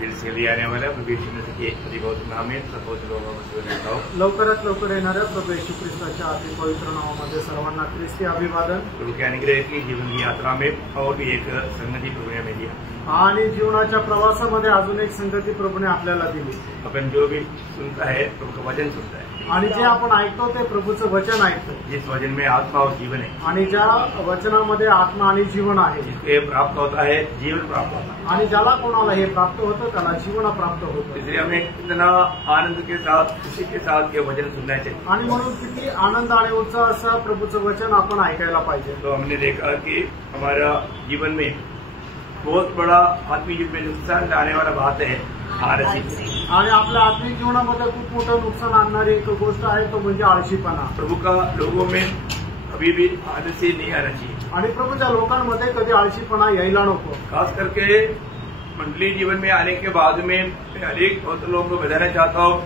दिल से ले आने वाला प्रभु यीशु मसीह के अति पवित्र नाम में सर्वोच्च लोगों में लवकरात लवकर येणाऱ्या प्रभू येशू ख्रिस्ताच्या अति पवित्र नावामध्ये सर्वांना ख्रिस्ती अभिवादन। प्रभु के अनुग्रह की जीवन की यात्रा में और भी एक संगति प्रभु ने हमें दिया आणि जीवनाच्या प्रवासामध्ये अजून एक संगती प्रभूने आपल्याला दिली। अपन जो भी सुनता है प्रभु का वचन सुनता है आणि जे आपण ऐकतो ते प्रभूचं वचन ऐकतो। जिस वचन में आत्मा और जीवन है आणि ज्या वचनामध्ये आत्मा आणि जीवन आहे जिसके प्राप्त होता है जीवन प्राप्त होता है आणि ज्याला कोणाला हे प्राप्त होतं त्याला जीवन प्राप्त होतं। इसलिए हमें इतना आनंद के साथ खुशी के साथ ये वचन सुनना चाहिए आणि म्हणून किती आनंद आणि उत्साह असा प्रभूचं वचन आपण ऐकायला पाहिजे। तो हमने देखा कि हमारा जीवन में बहुत बड़ा आत्मीय जीवन में नुकसान लाने वाला बात है आलसी। आणि आपल्या आत्मिक जीवनामध्ये खूप मोठं नुकसान आणणारी एक गोष्ट आहे तो म्हणजे आळशीपणा। प्रभु का लोगों में कभी भी आलसी नहीं आना चाहिए आणि प्रभूच्या लोकांमध्ये कधी आळशीपणा यायला नको। खास करके मंडली जीवन में आने के बाद में मैं अनेक बहुत लोगों को बताना चाहता हूँ,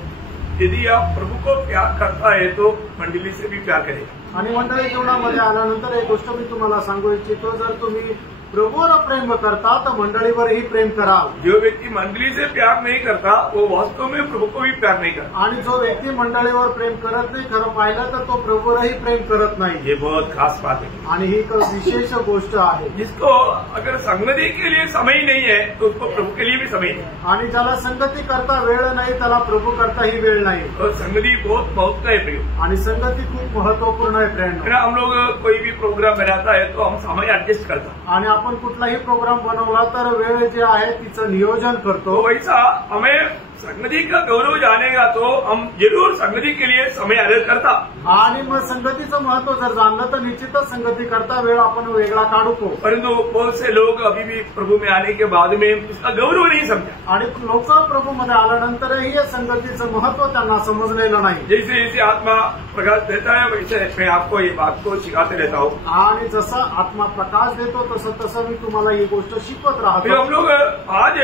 यदि आप प्रभु को प्यार करता है तो मंडली से भी प्यार करेगा। आणि मंडळी जीवनामध्ये आल्यानंतर एक गोष्ट मी तुम्हाला सांगू इच्छितो, जर तुम्ही प्रभुवर प्रेम करता तर मंडळीवरही प्रेम कराल। जो व्यक्ति मंडली से प्यार नहीं करता वो वास्तव में प्रभु को भी प्यार नहीं करता। आणि जो व्यक्ती मंडळीवर प्रेम करत नाही, खरं पाहिलं तर तो प्रभुवरही प्रेम करत नाही। ये बहुत खास बात है आणि ही एक विशेष गोष्ट आहे। जिसको अगर संगति के लिए समय नहीं है तो उसको प्रभु के लिए भी समय नहीं। आणि ज्याला संगती करता वेळ नाही त्याला प्रभु करताही वेळ नाही। तो संगति बहुत महत्व है प्रिय, आणि संगती खूप महत्वपूर्ण आहे फ्रेंड। हम लोग कोई भी प्रोग्राम बनाता है तो हम समय एडजस्ट करता आणि आपण कुठलाही प्रोग्राम बनवला तर वेळ जे आहे तिचं नियोजन करतो। तो वैसा हमें संगति का गौरव जानेगा तो हम जरूर संगति के लिए समय अलग करता। आणि मग संगतीचं महत्व जर जाणलं तर निश्चितच संगती करता वेळ आपण वेगळा काढू। परंतु बहुत से लोग अभी भी प्रभु में आने के बाद में उसका गौरव नहीं समझा आणि लोक प्रभूमध्ये आल्यानंतरही या संगतीचं महत्व त्यांना समजलेलं नाही। जैसे जैसे आत्मा प्रकाश देता है वैसे मैं आपको ये बात को सिखाते रहता हूँ। आणि जसं आत्मा प्रकाश देतो तसं तसं मी तुम्हाला ही गोष्ट शिकवत फिर राहतो। हम लोग आज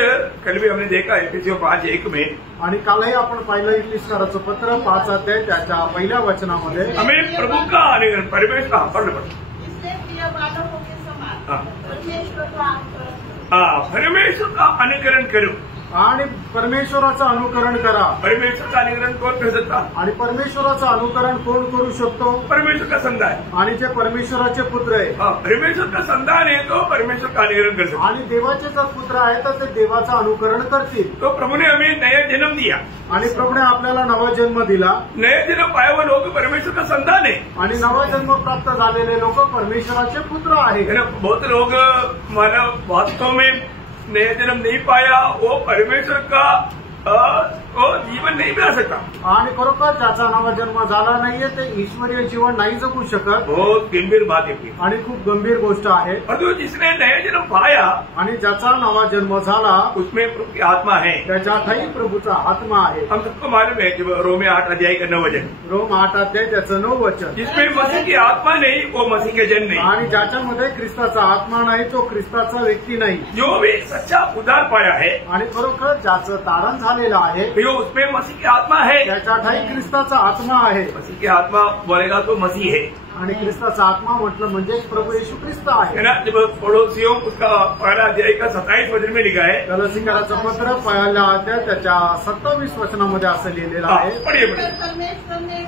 कल भी हमने देखा एफिसियों 5:1 में आणि कालही आपण पाहिलं इफिसियोंचं पत्र 5 अध्याय त्याच्या पहिल्या वचनामध्ये हमें प्रभु का अनुकरण परमेश्वर का पढ़ना पड़ता परमेश्वर का अनुकरण करो आणि परमेश्वराचं अनुकरण करा। परमेश्वर का अनुकरण कौन कर सकता? आणि परमेश्वराचं अनुकरण कोण करू शकतो? परमेश्वर का संतान आणि जे परमेश्वराचे पुत्र आहे। परमेश्वर का संतान है तो परमेश्वर का अनुकरण कर सकते। आणि देवाचे जर पुत्र आहे तर ते देवाचं अनुकरण करतील। तो प्रभु ने हमें नया जन्म दिया आणि प्रभूने आपल्याला नवा जन्म दिला। नया जन्म पाया हुआ लोग परमेश्वर का संतान है आणि नवा जन्म प्राप्त झालेले लोक परमेश्वराचे पुत्र आहेत। बहुत लोग मानव वास्तव में नया जन्म नहीं पाया वो परमेश्वर का वो जीवन नहीं बिता सकता। आणि खरोखर ज्याचा नवा जन्म झाला नाहीये ते ईश्वरीय जीवन नाही जगू शकत। बहुत गंभीर बात है आणि खूप गंभीर गोष्ट आहे। परंतु जिसने नया जन्म पाया आणि ज्याचा नवा जन्म झाला उसमें प्रभु की आत्मा है, त्याच्यातही प्रभूचा आत्मा आहे। हम सबको मालूम है कि रोमे 8:9 वचन रोम 8 अध्याय त्याचं 9 वचन, जिसमें मसीह की आत्मा नहीं वो मसीह के जन नहीं। आणि ज्याच्यामध्ये ख्रिस्ताचा आत्मा नाही तो ख्रिस्ताचा व्यक्ती नाही। जो भी सच्चा उद्धार पाया है आणि खरोखर ज्याचं तारण झालेलं आहे उसमें मसीह की आत्मा है, त्याच्यातही ख्रिस्ताचा आत्मा आहे। मसीह की आत्मा बोलेगा तो मसीह है। आणि ख्रिस्ताचा आत्मा म्हटलं म्हणजे प्रभू येशू ख्रिस्त आहे ना। जब पड़ोसियों उसका पहला अध्याय का 27 वचन में लिखा है, कलसीकराचं पत्र पहिला अध्याय त्याच्या 27 वचनामध्ये असं लिहिलेलं आहे। पढ़िए परमेश्वर ने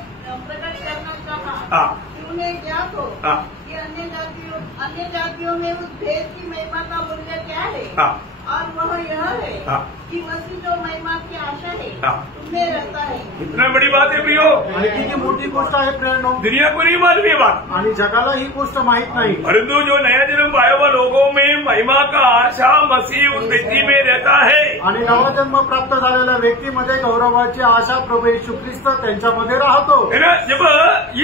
प्रकट करना चाहा कि उन्हें ज्ञात हो कि अन्य जातियों में उस भेद की महिमा का मूल्य क्या है। और वह यह है कि मसीह जो महिमा की आशा है उनमें रहता है। इतना बड़ी बात है प्रियो, आणि किती मोठी गोष्ट आहे प्रेरणो। दुनिया को नहीं मालूम ये बात, आणि जगाला ही गोष्ट माहित नाही। परंतु जो नया जन्म पाया हुआ लोगों में महिमा का आशा मसीह उस व्यक्ति में रहता है। आणि नवा जन्म प्राप्त झालेल्या व्यक्तीमध्ये गौरवाची आशा प्रभू येशू ख्रिस्त त्यांच्यामध्ये राहतो। है ना। जब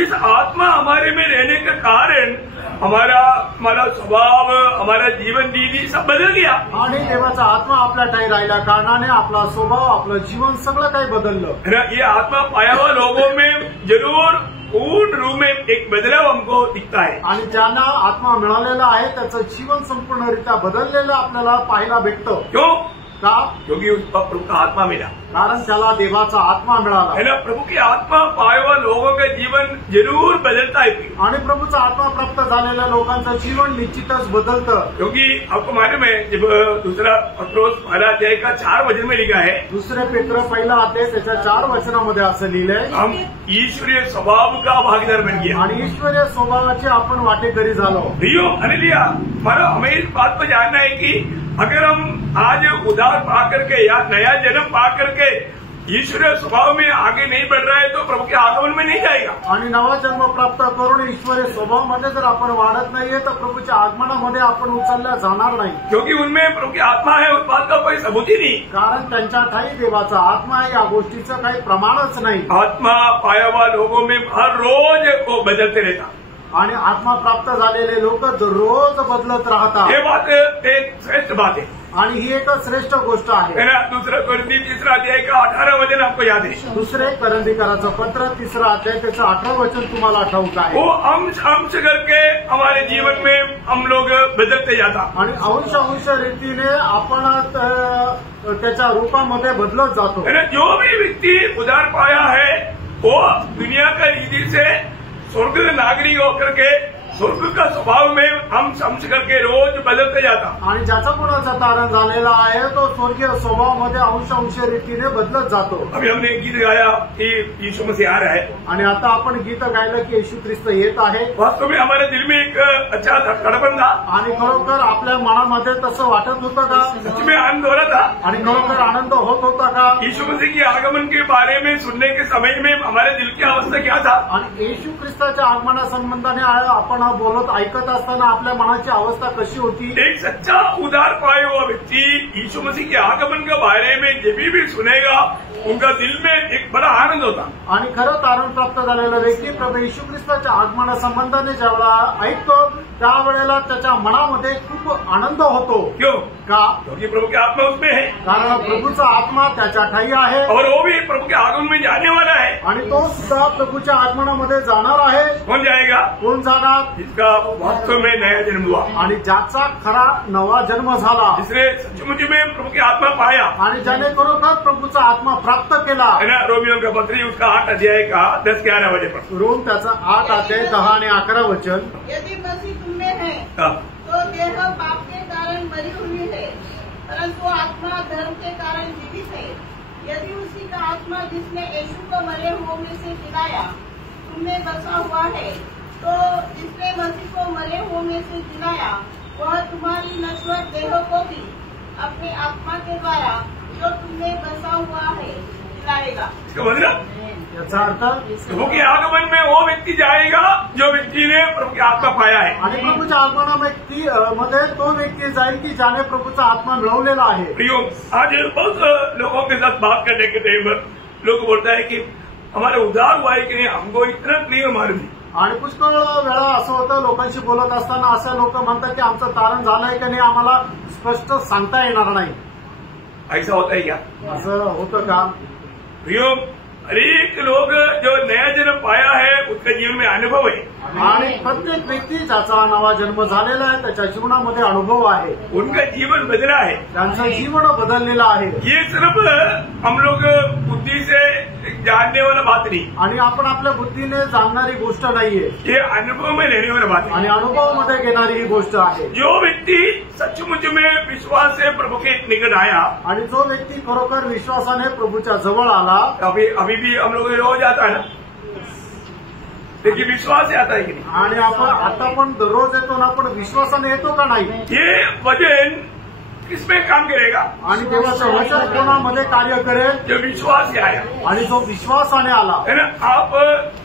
इस आत्मा हमारे में रहने के कारण हमारा स्वभाव हमारा जीवन रीति सब बदल गया। आणि देवाचा आत्मा आपल्या ठाई राहिल्या कारणाने आपला स्वभाव आपलं जीवन सगळं काही बदललं। ये आत्मा पाया हुआ लोगों में जरूर पूर्ण रूप में एक बदलाव हमको दिखता है। आणि ज्यांना आत्मा मिळालेला आहे त्याचं जीवन संपूर्णरित्या बदललेलं आपल्याला पाहायला भेटतं। क्यों? का? क्योंकि उसका प्रभु का आत्मा मिला, कारण त्याला देवाचा आत्मा मिळाला है ना। प्रभु की आत्मा पाए हुए लोगों का जीवन जरूर बदलता है, आणि प्रभूचा आत्मा प्राप्त झालेल्या लोकांचं जीवन निश्चितच बदलतं। क्योंकि आपको मालूम है जब दूसरा पत्रोस पहला अध्याय का 4 वचन में लिखा है, दुसरे पेत्र पहिला अध्याय त्याच्या 4 वचनामध्ये असं लिहिलंय, हम ईश्वरीय स्वभाव का भागीदार बन गया आणि ईश्वरीय स्वभावाचे आपण वाटेकरी झालो। भैया हालेलुया। हमें इस बात को जानना है कि अगर हम आज उद्धार पा करके या नया जन्म पा करके ईश्वरीय स्वभाव में आगे नहीं बढ़ रहा है तो प्रभु के आगमन में नहीं जाएगा। आणि नवा जन्म प्राप्त करून ईश्वरीय स्वभावामध्ये जर आपण वाढत नाहीये तर प्रभूच्या आगमनामध्ये आपण उचलल्या जाणार नाही, क्योंकि उनमें प्रभु की आत्मा है, उस बात का कोई सबूत ही नहीं। कारण त्यांच्या ठाई देवाचा आत्मा आहे, या गोष्टीचं काही प्रमाणच नाही। आत्मा पाया हुआ लोगों में हर रोज वो बदलते रहता, आणि आत्मा प्राप्त झालेले लोक दररोज बदलत राहतात। ये बात एक श्रेष्ठ बात है, आणि ही एक श्रेष्ठ गोष्ट आहे। है ना। दूसरा कोरिन्थी 3 अध्याय का 18 वचन आपको याद है, दुसरे करंदीकराचं पत्र 3 अध्याय त्याचं 18 वचन तुम्हाला ठाऊक आहे। वो अंश अंश करके हमारे जीवन में हम लोग बदलते जाता, आणि अंश अंश रीतीने आपण त्याच्या रूपामध्ये बदलत जातो, है ना। जो भी व्यक्ति उद्धार पाया है वो दुनिया का रीति से स्वर्ग नागरिक होकर के स्वर्ग का स्वभाव में हम समझ करके रोज बदलते जाता, आणि ज्याचा कोणाचा तारण झालेला आहे तो स्वर्गीय स्वभावामध्ये अंश अंश रीतीने बदलत जातो। अभी हमने गीत गाया कि यीशु मसीह आ रहा है, आणि आता आपण गीत गायलं की येशू ख्रिस्त येत आहे। वास्तव में हमारे दिल में एक अच्छा धड़कन था, आणि खरोखर आपल्या मनामध्ये तसं वाटत होतं का? सच में आनंद हो रहा था, आणि खरोखर आनंद होत होता का? यीशु मसीह के आगमन के बारे में सुनने के समय में हमारे दिल की अवस्था क्या था? आणि येशू ख्रिस्ताच्या आगमनासंबंधाने आपण बोलत ऐकत असताना आपल्या मनाची अवस्था कशी होती? एक सच्चा उद्धार पाए हुआ व्यक्ति यीशु मसीह के आगमन के बारे में जब भी सुनेगा उनका दिल में एक बड़ा आनंद होता, आणि खरं तारण प्राप्त झालेला व्यक्ती प्रभू येशू ख्रिस्ताच्या आगमनासंबंधाने ज्यावेळेला ऐकतो त्यावेळेला त्याच्या मनामध्ये खूप आनंद होतो। क्यों? का? क्योंकि प्रभु की आत्मा उसमें है, कारण प्रभूचा आत्मा त्याच्या ठाई आहे, और वो भी प्रभु के आगमन में जाने वाला है। आणि तो सुद्धा प्रभूच्या आगमनामध्ये जाणार आहे। कौन जाएगा? कोण जाणार? जिसका वास्तव में नया जन्म हुआ, आणि ज्याचा खरा नवा जन्म झाला, जिसने सचमुच में प्रभु की आत्मा पाया, आणि ज्याने खरोखर प्रभूचा आत्मा प्राप्त केला। है ना। रोमियो का पत्री उसका 8 अध्याय का 10-11 वचन पर, रोम त्याचा 8 अध्याय 10 आणि 11 वचन। यदि मसीह तुम में है तो देह पाप के कारण मरी हुई है, परंतु आत्मा धर्म के कारण जीवित है। यदि उसी का आत्मा जिसने यीशु को मरे हुओं में से जिलाया तुमने बसा हुआ है, तो जिसने मसीह को मरे हुओं में से जिलाया वह तुम्हारी नश्वर देह को भी अपने आत्मा के द्वारा जो तुमने बसा हुआ है जिलाएगा। इसका मतलब याचा अर्थ प्रभु के आगमन में वो व्यक्ति जाएगा जो व्यक्ति ने प्रभु की आत्मा पाया है। आणि प्रभूच्या आगमनामध्ये तो व्यक्ती जाईल की ज्याने प्रभूचा आत्मा मिळवलेला आहे। प्रियो, आज बहुत लोगों के साथ बात करने के टाइम लोग बोलता है कि हमारे उद्धार हुआ है कि नहीं, हमको इतना क्लियर मालूम नहीं। आणि पुष्कळ वेळा असं होतं, लोकांशी बोलत असताना असं लोक म्हणतात की आमचं तारण झालंय की नाही आम्हाला स्पष्ट सांगता येणार नाही। ऐसा होता है क्या? असं होतं का? प्रियो, अनेक लोग जो नया जन्म पाया है उसका जीवन में अनुभव है, आणि प्रत्येक व्यक्ती ज्याचा नवा जन्म झालेला आहे त्याच्या जीवनामध्ये अनुभव आहे, उनका जीवन बदला है, त्यांचं जीवन बदललेलं आहे। ये सिर्फ हम लोग बुद्धि से जानने वाला बात नहीं, आणि आपण आपल्या बुद्धीने जाणणारी गोष्ट नाहीये, ये अनुभव में लेने वाला बात है। आणि अनुभवामध्ये घेणारी ही गोष्ट आहे। जो व्यक्ति सचमुच में विश्वास से प्रभु के निकट आया, आणि जो व्यक्ती खरोखर विश्वासाने प्रभूच्या जवळ आला, अभी भी हम लोग रोज आता है ना, लेकिन विश्वास से आता है कि नहीं? आणि आपण आता पण दररोज येतो ना, पण विश्वासाने येतो का नाही? ये वचन किसमें काम करेगा? आणि देवाचं वचन कोणामध्ये कार्य करेल? जो विश्वास से आया, आणि जो विश्वासाने आला। है ना। आप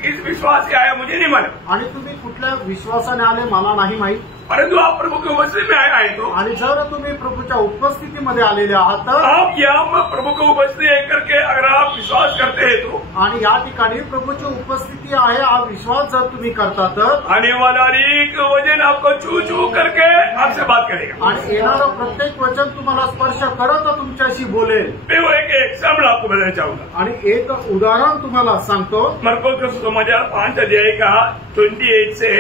किस विश्वास से आया मुझे नहीं मालूम, आणि तुम्ही कुठल्या विश्वासाने आले मला नाही माहीत, परंतु आप प्रभु के उपस्थिति में आए तो आणि जर तुम्ही प्रभूच्या उपस्थितीमध्ये आलेले आहात तर आप यहाँ प्रभु को उपस्थिति करके अगर आप विश्वास करते हैं तो, आणि या ठिकाणी प्रभूची उपस्थिती आहे हा विश्वास जर तुम्ही करता तर आने वाला एक वचन आपको छू छू करके आपसे बात करेगा, आणि येणारं प्रत्येक वचन तुम्हाला स्पर्श करत तुमच्याशी बोलेल। मैं वो एक एग्जाम्पल आपको बताना चाहूंगा। आणि एक उदाहरण तुम्हाला सांगतो, मरकुस का सुसमाचार 5 अध्याय का 28 से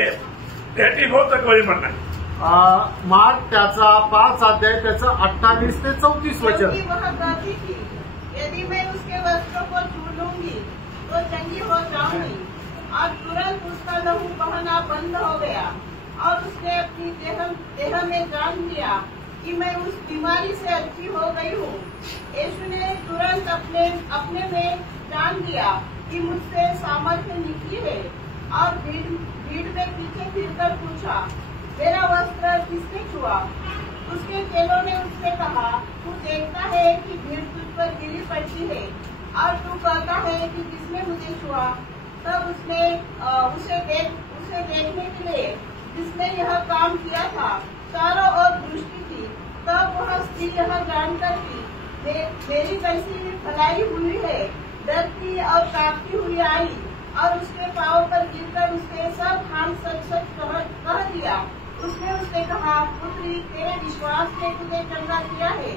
34 तक वचन पढ़ना है। मार्क त्याचा 5 अध्याय त्याचं 28 ते 34 वचन. क्योंकि वह कहती थी, यदि मैं उसके वस्त्रों को छू लूंगी तो चंगी हो जाऊंगी, और तुरंत उसका लहू बहना बंद हो गया और उसने अपनी देह में जान लिया कि मैं उस बीमारी से अच्छी हो गई हूँ. यीशु ने तुरंत अपने में जान लिया कि मुझसे सामर्थ्य निकली है, और भीड़ में पीछे फिरकर पूछा, मेरा वस्त्र किसने छुआ? उसके चेलों ने उससे कहा, तू देखता है कि भीड़ तुझ पर गिरी पड़ती है और तू कहता है कि किसने मुझे छुआ? तब उसने उसे देखने के लिए जिसने यह काम किया था चारों ओर दृष्टि थी. तब वह स्त्री यह जानकर कि मेरी कैसी भलाई हुई है, डरती और कांपती हुई आई और उसके पांव पर गिरकर उसके सब हाल सच कह दिया. उसने उससे कहा, पुत्री, तेरे विश्वास ने तुझे चंगा किया है,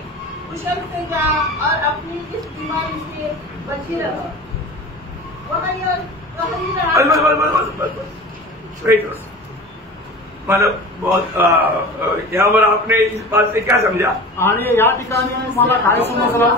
कुशल से जा और अपनी इस बीमारी से बची रह. वह यह कह ही रहा. मतलब बहुत यावर आपने इस बात से क्या समझा? आणि या ठिकाणी तुम्हाला काय समजलं?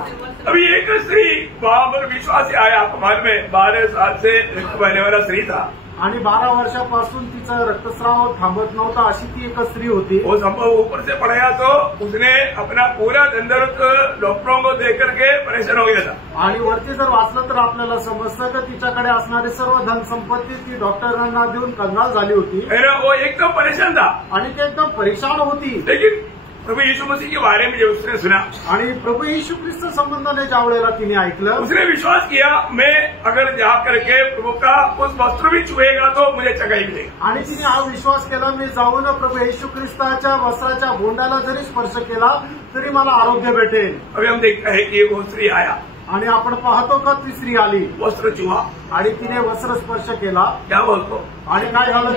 अभी एक स्त्री वहां पर विश्वास से आया, कमाल में 12 साल से रक्त बहने वाला स्त्री था, आणि 12 वर्षापासून तिचा रक्तस्राव थांबत नव्हता, अशी ती एक स्त्री होती. वो संभव ऊपर से पढ़ाया तो उसने अपना पूरा धंधरत डॉक्टरों को देख करके परेशान हो गया था. आणि वरती जर वाचलं तर आपल्याला समजतं की तिच्याकडे असणारी सर्व धन संपत्ती ती डॉक्टरांना देऊन कंगाल झाली होती. वो एकदम परेशान था आणि ती एकदम परेशान होती. लेकिन प्रभु यीशु मसीह के बारे में जब उसने सुना, आणि प्रभू येशू ख्रिस्त संबंधाने ज्या वेळेला तिने ऐकलं, उसने विश्वास किया, मैं अगर जा करके प्रभु का उस वस्त्र भी छुएगा तो मुझे चंगाई मिलेगा. आणि तिने हा विश्वास केला, मी जाऊन प्रभू येशू ख्रिस्ताच्या वस्त्राच्या बोंडाला जरी स्पर्श केला तरी मला आरोग्य भेटेल. अभी हम देखते हैं कि वो स्त्री आया, आणि आपण पाहतो का ती स्त्री आली वस्त्र छुआ, आणि तिने वस्त्र स्पर्श केला. क्या बोलतो, आणि काय झालं?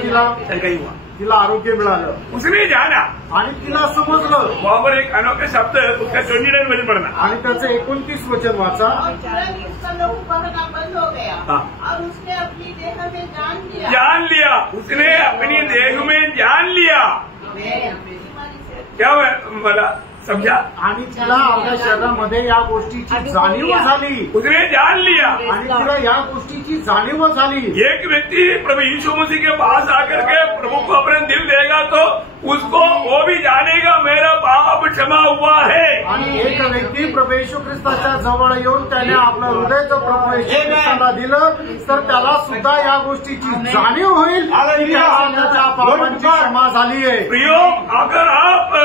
चंगाई हुआ, तिला आरोग्य मिळालं. उसने जाना, आणि तिला समजलं. वहां पर एक अनोखे शब्द उसका 29 मध्ये पढ़ना, आणि त्याचं 29 वचन वाचा. और तुरंत उसका लहू बहना बंद हो गया और उसने अपनी देह में जान लिया. उसने अपनी देह में जान लिया. क्या मला समझा? आणि तिला आपल्या शरीरामध्ये या गोष्टीची जाणीव झाली. उसने जान लिया आणि तिला या गोष्टीची जाणीव झाली. एक व्यक्ति प्रभु यीशु मसीह के पास आकर के प्रभु को अपने दिल देगा तो उसको वो भी जानेगा मेरा पाप क्षमा हुआ है. आणि एक व्यक्ती प्रभू येशू ख्रिस्ताच्या जवळ येऊन त्याने आपलं हृदयचं प्रभू येशू ख्रिस्ताला दिलं तर त्याला सुद्धा या गोष्टीची जाणीव होईल की त्याच्या पापांची क्षमा झाली आहे. प्रियो, अगर आप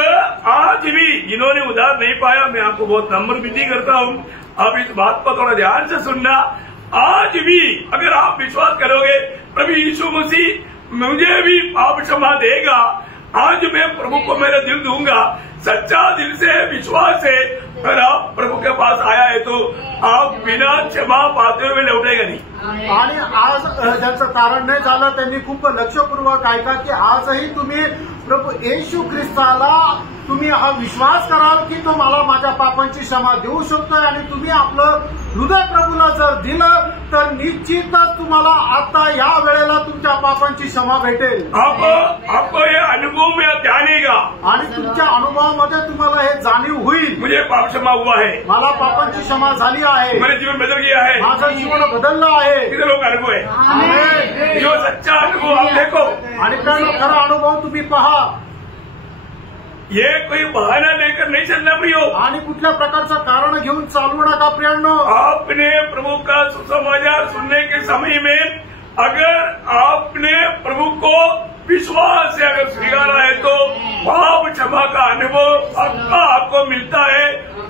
आज भी जिन्होंने उधार नहीं पाया, मैं आपको बहुत नम्र विनती करता हूँ, आप इस बात पर थोड़ा ध्यान से सुनना. आज भी अगर आप विश्वास करोगे प्रभु यीशु मसीह मुझे भी पाप क्षमा देगा, आज मैं प्रभु को मेरा दिल दूंगा, सच्चा दिल से विश्वास है, अगर आप प्रभु के पास आया है तो आप बिना क्षमा पाते हुए लौटेगा नहीं. आणि आज ज्यांचं तारण नाही झालं त्यांनी खूप लक्षपूर्वक ऐका की आजही तुम्ही प्रभू येशू ख्रिस्ताला तुम्ही हा विश्वास कराल की तो मला माझ्या पापांची क्षमा देऊ शकतोय, आणि तुम्ही आपलं हृदय प्रभूला जर दिलं तर निश्चितच तुम्हाला आता या वेळेला तुमच्या पापांची क्षमा भेटेल. आपको ये अनुभव में जानेगा, आणि तुमच्या अनुभवामध्ये तुम्हाला हे जाणीव होईल, मुझे पाप क्षमा हुआ है, मला पापांची क्षमा झाली आहे, मेरे जीवन बदल गया है, माझं जीवन बदललं आहे. कितने लोग अनुभव है? जो सच्चा अनुभव आप देखो, आणि खरा अनुभव तुम्ही पहा. ये कोई बहाना लेकर नहीं चलना प्रियो, आणि कुठल्या प्रकारचं कारण घेऊन चालू नका प्रियांनो. आपने प्रभु का सुसमाचार सुनने के समय में अगर आपने प्रभु को विश्वास से अगर स्वीकारा है तो पाप क्षमा का अनुभव पक्का आपको मिलता है,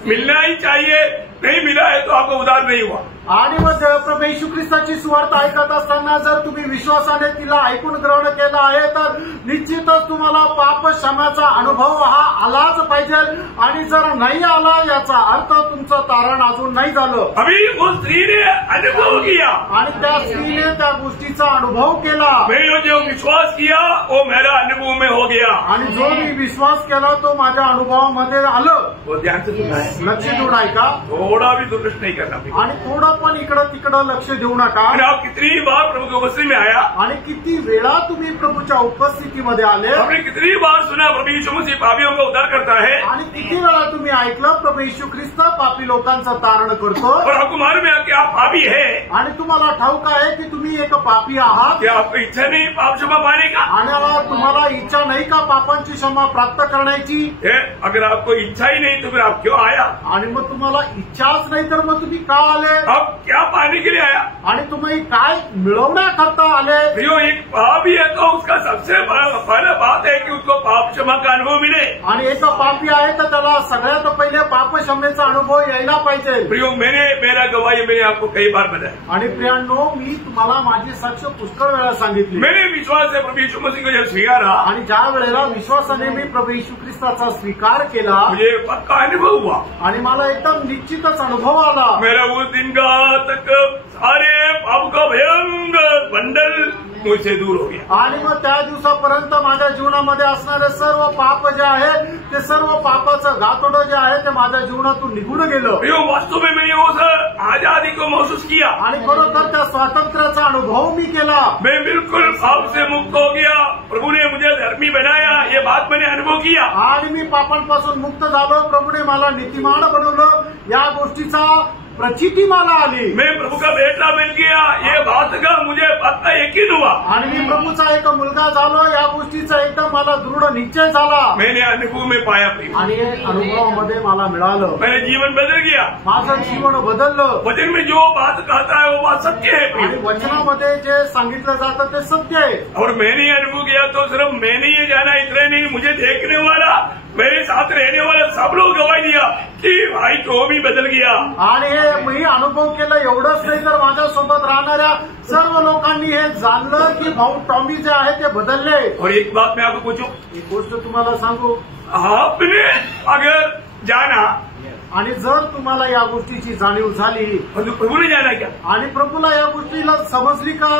मिलना ही चाहिए. नहीं मिला है तो आपको उधार नहीं हुआ. आणि मग प्रभू येशू ख्रिस्ताची सुवार्ता ऐकत असताना जर तुम्ही विश्वासाने तिला ऐकून ग्रहण केलं आहे तर निश्चितच तुम्हाला पाप क्षमाचा अनुभव हा आलाच पाहिजे. आणि जर नाही आला याचा अर्थ तुमचं तारण अजून नाही झालं. अभी वो स्त्री ने अनुभव किया, आणि त्या स्त्रीने त्या गोष्टीचा अनुभव केला. मैंने जो विश्वास किया वो मेरा अनुभव में हो गया, आणि जो मी विश्वास केला तो माझ्या अनुभवामध्ये आलं. वो ध्यान से सुनना है, लक्ष देऊन ऐका, थोड़ा भी दुरुस्त नहीं करना. आणि थोडं पण इकडं तिकडं लक्ष देऊ नका. आप कितनी बार प्रभु की उपस्थिति में आया, आणि किती वेळा तुम्ही प्रभूच्या उपस्थितीमध्ये आले, आपने कितनी बार सुना प्रभु यीशु मसीह पापियों का उद्धार करता है, आणि किती वेळा तुम्ही ऐकलं प्रभू येशू ख्रिस्त पापी लोकांचं तारण करतो. और आपको मालूम है कि आप पापी है, आणि तुम्हाला ठाऊक आहे की तुम्ही एक पापी आहात. क्या आपको इच्छा नहीं पाप क्षमा पाने का? आणि तुम्हाला इच्छा नाही का पापांची क्षमा प्राप्त करण्याची? अगर आपको इच्छा ही नहीं तो फिर आप क्यों आया? आणि मग तुम्हाला इच्छाच नाही तर मग तुम्ही का आले? आप क्या पाने के लिए आया? आणि तुम्ही काय मिळवण्याकरता आले? प्रियो, एक पापी है तो उसका सबसे पहला बात है कि उसको पाप क्षमा का अनुभव मिले. आणि एक पापी आहे तर त्याला सगळ्यात पहिले पाप क्षमेचा अनुभव यायला पाहिजे. प्रियो, मेरा गवाही मैंने आपको कई बार बताया. आणि प्रियांनो, मी तुम्हाला माझी साक्ष पुष्कळ वेळा सांगितली. मैंने विश्वास से प्रभु यीशु मसीह को जब स्वीकारा, आणि ज्या वेळेला विश्वासाने मी प्रभू येशू ख्रिस्ताचा स्वीकार केला, मुझे पक्का अनुभव हुआ आणि मला एकदम निश्चितच अनुभव आला. मेरा उस दिन का तक सारे पाप का भयंकर बंडल मुझसे दूर हो गया. आणि मग त्या दिवसापर्यंत माझ्या जीवनामध्ये असणारे सर्व पाप जे आहे ते सर्व पापाचं गातोडं जे आहे ते माझ्या जीवनातून निघून गेलं. प्रियो, वास्तव में मैंने उस आजादी को महसूस किया. आणि खरोखर त्या स्वातंत्र्याचा अनुभव मी केला. मैं बिल्कुल पाप से मुक्त हो गया. प्रभु ने मुझे धर्मी बनाया, ये बात मैंने अनुभव किया. आणि मी पापांपासून मुक्त झालो. प्रभूने मला नीतिमान बनवलं, या गोष्टीचा प्रचिती मला आली. मैं प्रभु का बेटा बन गया, ये बात का मुझे पक्का यकीन हुआ. आणि मी प्रभूचा एक मुलगा झालो, या गोष्टीचा एकदम मला दृढ निश्चय झाला. मैंने अनुभव में पाया प्रिय. आणि हे अनुभवामध्ये मला मिळालं. मेरे जीवन बदल गया. माझं जीवन बदललं. वचन में जो बात कहता है वो बात सत्य है आणि प्रिय. वचनामध्ये जे सांगितलं जातं ते सत्य आहे. और मैंने अनुभव किया तो सिर्फ मैंने ये जाना इतना नहीं, मुझे देखने वाला, मेरे साथ रहने वाला सब लोग गवाही दिया की भाई तो भी बदल गया. आणि हे मी अनुभव केलं एवढंच नाही तर माझ्यासोबत राहणाऱ्या सर्व लोकांनी हे जाणलं की भाऊ टॉमी जे आहे ते बदलले. और एक बात मैं आपको पूछूं, एक गोष्ट तुम्हाला सांगू, आपने अगर जाना आणि जर तुम्हाला या गोष्टीची जाणीव झाली, और प्रभु ने जाना क्या, आणि प्रभूला या गोष्टीला समजली का,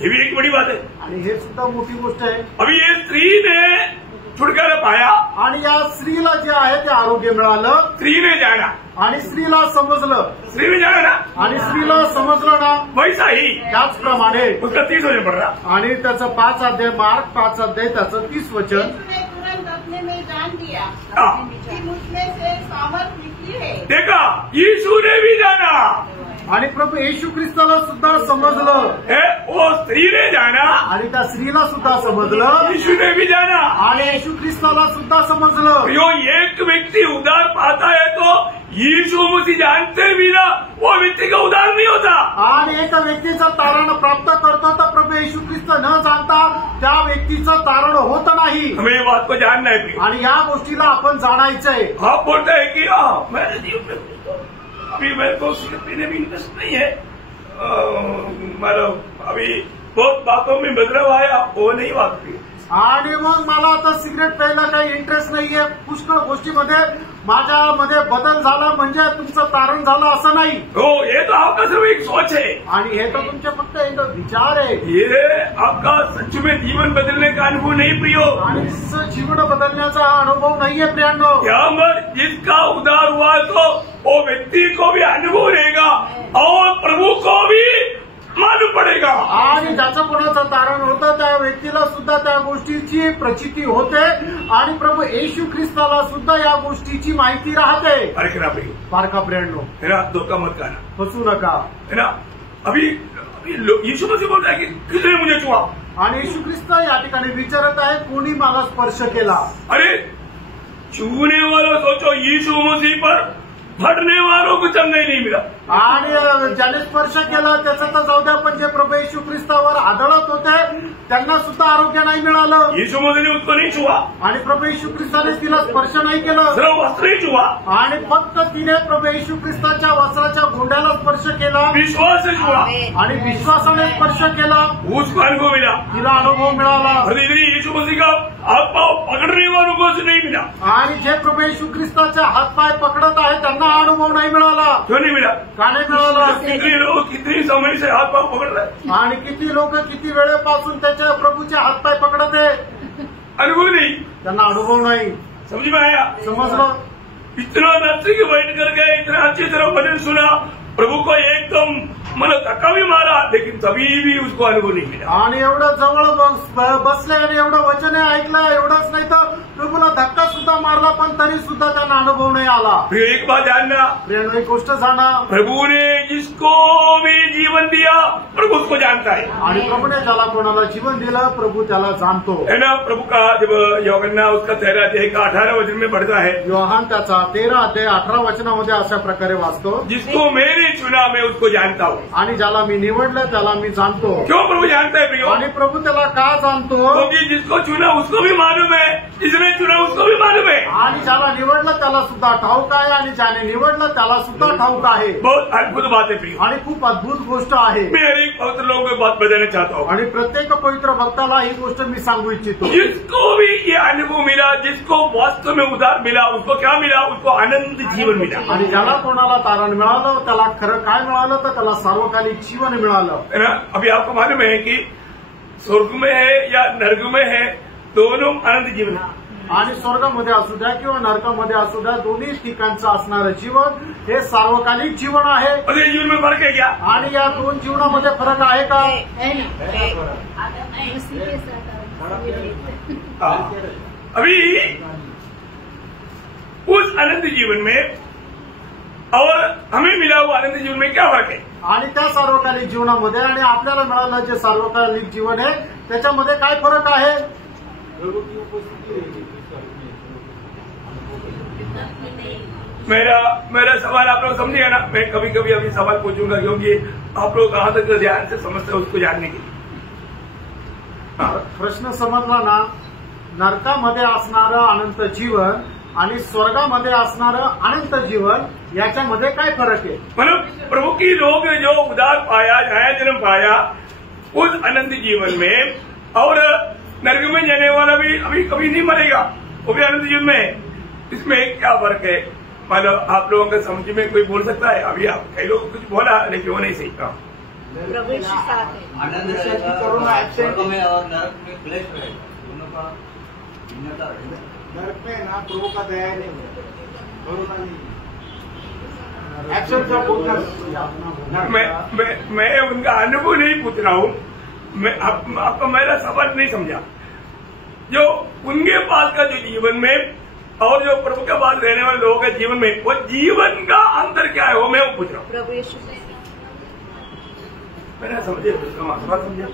ये भी एक बड़ी बात है. आणि हे सुद्धा मोठी गोष्ट आहे. अभी ये स्त्री ने छुटकारा पाया, आणि या स्त्रीला जे आहे ते आरोग्य मिळालं, स्त्री ने जाना, आणि स्त्रीला समजलं, स्त्री ने जाना ना, आणि स्त्रीला समजलं ना, वैसा ही त्याचप्रमाणे उसका 30 वचन पड़ रहा. आणि त्याचं 5 अध्याय मार्क 5 अध्याय त्याचं 30 वचन. उसने तुरंत अपने में जान लिया हाँ. कि मुझमें से सामर्थ निकली है. देखा, यीशु ने भी जाना आणि प्रभू येशू ख्रिस्ताला सुद्धा समजलं, है, वो स्त्री ने जाना, आणि त्या स्त्रीला सुद्धा समजलं, यीशु ने भी जाना. आणि येशू ख्रिस्ताला सुद्धा समजलं. यो एक व्यक्ति उद्धार पाता है तो यीशु मसीह जानते भी ना वो व्यक्ति का उद्धार नहीं होता. आणि एका व्यक्तीचं तारण प्राप्त करतो तर प्रभू येशू ख्रिस्त न जाणता त्या व्यक्तीचं तारण होत नाही. हमें ये बात को जानना है प्रिय. आणि या गोष्टीला आपण जाणायचंय. आप बोलते हैं कि मेरे जीवन में अभी मेरे को सिगरेट पीने में इंटरेस्ट नहीं है, मतलब अभी बहुत बातों में बदलाव आया, वो नहीं बात प्रिय. आणि मग मला आता सिगरेट प्यायला काही इंटरेस्ट नाहीये, पुष्कळ गोष्टीमध्ये माझ्यामध्ये बदल झाला म्हणजे तुमचं तारण झालं असं नाही. तो ये तो आपका सिर्फ एक सोच है, आणि हे तर तुमचे फक्त एक विचार आहे. ये आपका सच में जीवन बदलने का अनुभव नहीं प्रियो. आणि जीवन बदलण्याचा हा अनुभव नाहीये प्रियांनो. यहाँ पर जिसका उद्धार हुआ तो वो व्यक्ति को भी अनुभव रहेगा और प्रभु को भी मालूम पडेगा. आणि ज्याचं कोणाचं तारण होतं त्या व्यक्तीला सुद्धा त्या गोष्टीची प्रचिती होते, आणि प्रभू येशू ख्रिस्ताला सुद्धा या गोष्टीची माहिती राहते. बारका प्रियांनो, मेरा धोखा मत करना, फसू नका. है ना. अभी यीशु मसीह बोलता है कि किसने मुझे छुआ. आणि येशू ख्रिस्त या ठिकाणी विचारत आहे कोणी मला स्पर्श केला. अरे छूने वालों सोचो, यीशु मसीह पर फटने वालों को चंगाई नहीं मिला. आणि ज्याने स्पर्श केला त्याचं तर जाऊ द्या, पण जे प्रभू येशू ख्रिस्तावर आदळत होते त्यांना सुद्धा आरोग्य नाही मिळालं. यीशु मसीह ने उसको नहीं छुआ, आणि प्रभू येशू ख्रिस्ताने तिला स्पर्श नाही केलं, सिर्फ वस्त्र ही छुआ, आणि फक्त तिने प्रभू येशू ख्रिस्ताच्या वस्त्राच्या गोंड्याला स्पर्श केला, विश्वास से छुआ, आणि विश्वासाने स्पर्श केला, उसको अनुभव मिला. तिला अनुभव मिळाला. यीशु मसीह का हाथ पाव पकड़ने वालों को नहीं मिला. आणि जे प्रभू येशू ख्रिस्ताचे हातपाय पकडत आहे त्यांना अनुभव नाही मिळाला. क्यों नहीं मिला? का नाही मिळाला? कितने लोग कितनी समय से हाथ पाव पकड़ रहे, आणि किती लोक किती वेळेपासून त्याच्या प्रभूचे हातपाय पकडत आहे, अनुभव नहीं, त्यांना अनुभव नाही. समझ में आया? समजलं. इतना नजदीक बैठ कर गए, इतना अच्छी तरह भजन सुना, प्रभु को एकदम मतलब धक्का भी मारा, लेकिन तभी भी उसको अनुभव नहीं मिला। आणि एवढं जवळ बसले आणि एवढं वचन ऐकलं, एवढंच नाही तर प्रभूला धक्का सुद्धा मारला, पण तरी सुद्धा त्यांना अनुभव नाही आला। फिर एक बात जानना, एक गोष्ट जाणा, प्रभु ने जिसको भी जीवन दिया प्रभु उसको जानता है। आणि प्रभूने ज्याला कोणाला जीवन दिलं प्रभु त्याला जाणतो है ना। प्रभु का जब यूहन्ना उसका 13 अध्याय का 18 वचन में पढ़ता है, योहान त्याचा 13 अध्याय 18 वचनामध्ये अशा प्रकारे वाचतो, जिसको मैंने चुना मैं उसको जानता हूँ। आणि ज्याला मी निवडलं त्याला मी जाणतो। क्यों प्रभु जानता है प्रियो? आणि प्रभू त्याला का जाणतो? क्योंकि जिसको चुना उसको भी मालूम है, जिसने चुना उसको भी मालूम है। आणि ज्याला निवडलं त्याला सुद्धा ठाऊक आहे, आणि ज्याने निवडलं त्याला सुद्धा ठाऊक आहे। बहुत अद्भुत बात है प्रियो, आणि खूप अद्भुत गोष्ट आहे। मैं हर एक पवित्र लोगों को बात बताना चाहता हूँ। आणि प्रत्येक पवित्र भक्ताला ही गोष्ट मी सांगू इच्छितो, जिसको भी ये अनुभव मिला, जिसको वास्तव में उद्धार मिला, उसको क्या मिला? उसको अनंत जीवन मिला। आणि ज्याला कोणाला तारण मिळालं त्याला खरं काय मिळालं तर त्याला सार्वकालिक जीवन मिळालं, है ना। अभी आपको मालूम है कि स्वर्ग में है या नरक में है, दोनों अनंत जीवन है। आणि स्वर्गामध्ये असू द्या किंवा नरकामध्ये असू द्या, दोन्ही ठिकाणचं असणारं जीवन हे सार्वकालिक जीवन आहे। और ये जीवन में फर्क है क्या? आणि या दोन जीवनामध्ये फरक आहे का? अभी उस अनंत जीवन में और हमें मिला हुआ अनंत जीवन में क्या फर्क है? आणि त्या सार्वकालिक जीवनामध्ये आणि आपल्याला मिळालं जे सार्वकालिक जीवन आहे त्याच्यामध्ये काय फरक आहे? मेरा सवाल आप लोग समझिएगा ना। मैं कभी कभी अभी सवाल पूछूंगा, क्योंकि आप लोग कहां तक ध्यान से समझते हैं उसको जानने के लिए। प्रश्न समजला ना? नरकामध्ये असणारं अनंत जीवन आणि स्वर्गामध्ये असणारं अनंत जीवन याच्यामध्ये काय फरक आहे? मतलब प्रभु की लोग ने जो उद्धार पाया, नया जन्म पाया उस अनंत जीवन में, और नरक में जाने वाला भी अभी कभी नहीं मरेगा, वो भी अनंत जीवन में है। इसमें क्या फर्क है? मतलब आप लोगों के समझ में कोई बोल सकता है? अभी आप कई लोग कुछ बोला लेकिन वो नहीं सीखता। प्रवेश साथ है, आनंद रहेगा स्वर्ग में और नरक में क्लेश रहेगा, दोनों का भिन्नता रहेगा। नरक में ना प्रभु का दया नहीं है, करुणा नहीं, एक्शन का बोलना। मैं उनका अनुभव नहीं पूछ रहा हूँ, मैं आपका मेरा सवाल नहीं समझा। जो उनके पास का जो जीवन में और जो प्रभु के पास रहने वाले लोगों के जीवन में, वो जीवन का अंतर क्या है वो मैं पूछ रहा हूँ। प्रभु यीशु मैंने समझे सवाल, समझा